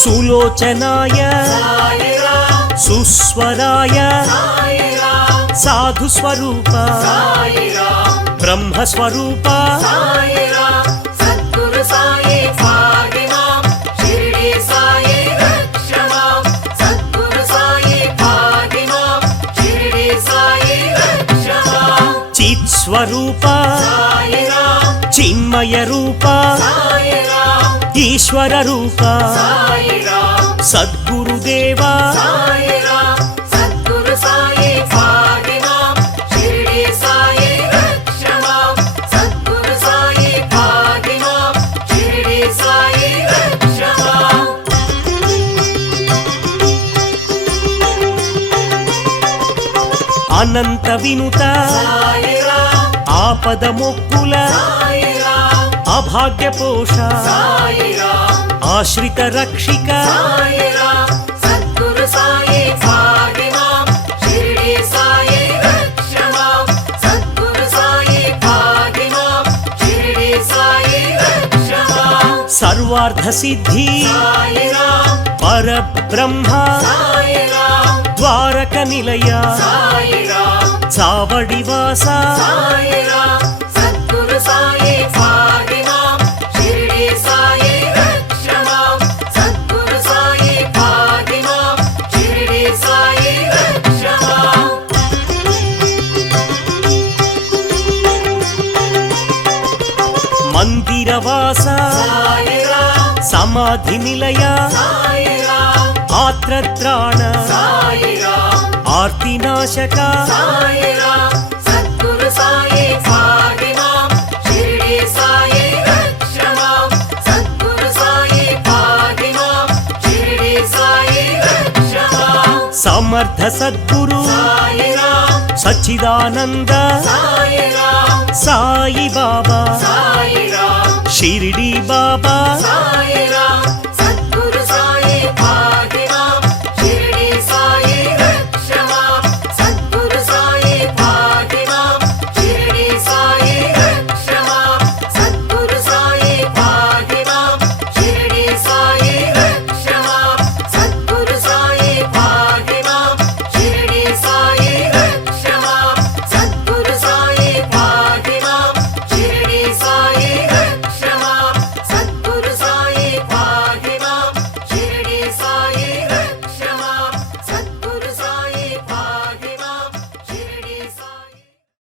సులోచనాయ సాయిరాం సుస్వరాయ సాయిరాం సాధుస్వరూప సాయిరాం బ్రహ్మస్వరూప సాయిరాం సద్గురు సాయి ఫాతిమాం షిరిడి సాయి రక్షమాం సద్గురు సాయి ఫాతిమాం షిరిడి సాయి రక్షమాం చిత్స్వరూప సాయిరాం చిన్మయ రూప సాయిరాం ఈశ్వర రూప సాయిరాం సద్గురుదేవా సాయిరాం సద్గురు సాయి ఫాతిమాం షిరిడి సాయి రక్షమాం సద్గురు సాయి ఫాతిమాం షిరిడి సాయి రక్షమాం అనంత వినుత సాయిరాం ఆపద మొక్కుల సాయిరాం అభాగ్య పోష సాయిరాం ఆశ్రిత రక్షిక సాయిరాం సద్గురు సాయి ఫాతిమాం షిరిడి సాయి రక్షమాం సద్గురు సాయి ఫాతిమాం షిరిడి సాయి రక్షమాం సర్వార్థ సిద్ధి సాయిరాం పరబ్రహ్మ సాయిరాం ద్వారక నిలయ సాయిరాం చావడివాస సాయిరాం సద్గురు సాయి ఫాతిమాం షిరిడి సాయి రక్షమాం సద్గురు సాయి ఫాతిమాం షిరిడి సాయి రక్షమాం మందిరవాస సాయిరాం సమాధి నిలయ సాయిరాం ఆత్రత్రాణ సాయిరాం ఆర్తినాశక సాయిరాం సద్గురు సాయి ఫాతిమాం షిరిడి సాయి రక్షమాం సద్గురు సాయి ఫాతిమాం షిరిడి సాయి రక్షమాం సమర్థ సద్గురు సాయిరాం సచ్చిదానంద సాయిరాం సాయి బాబా సాయిరాం షిరిడి బాబా సాయిరాం సద్గురు సాయి ఫాతిమాం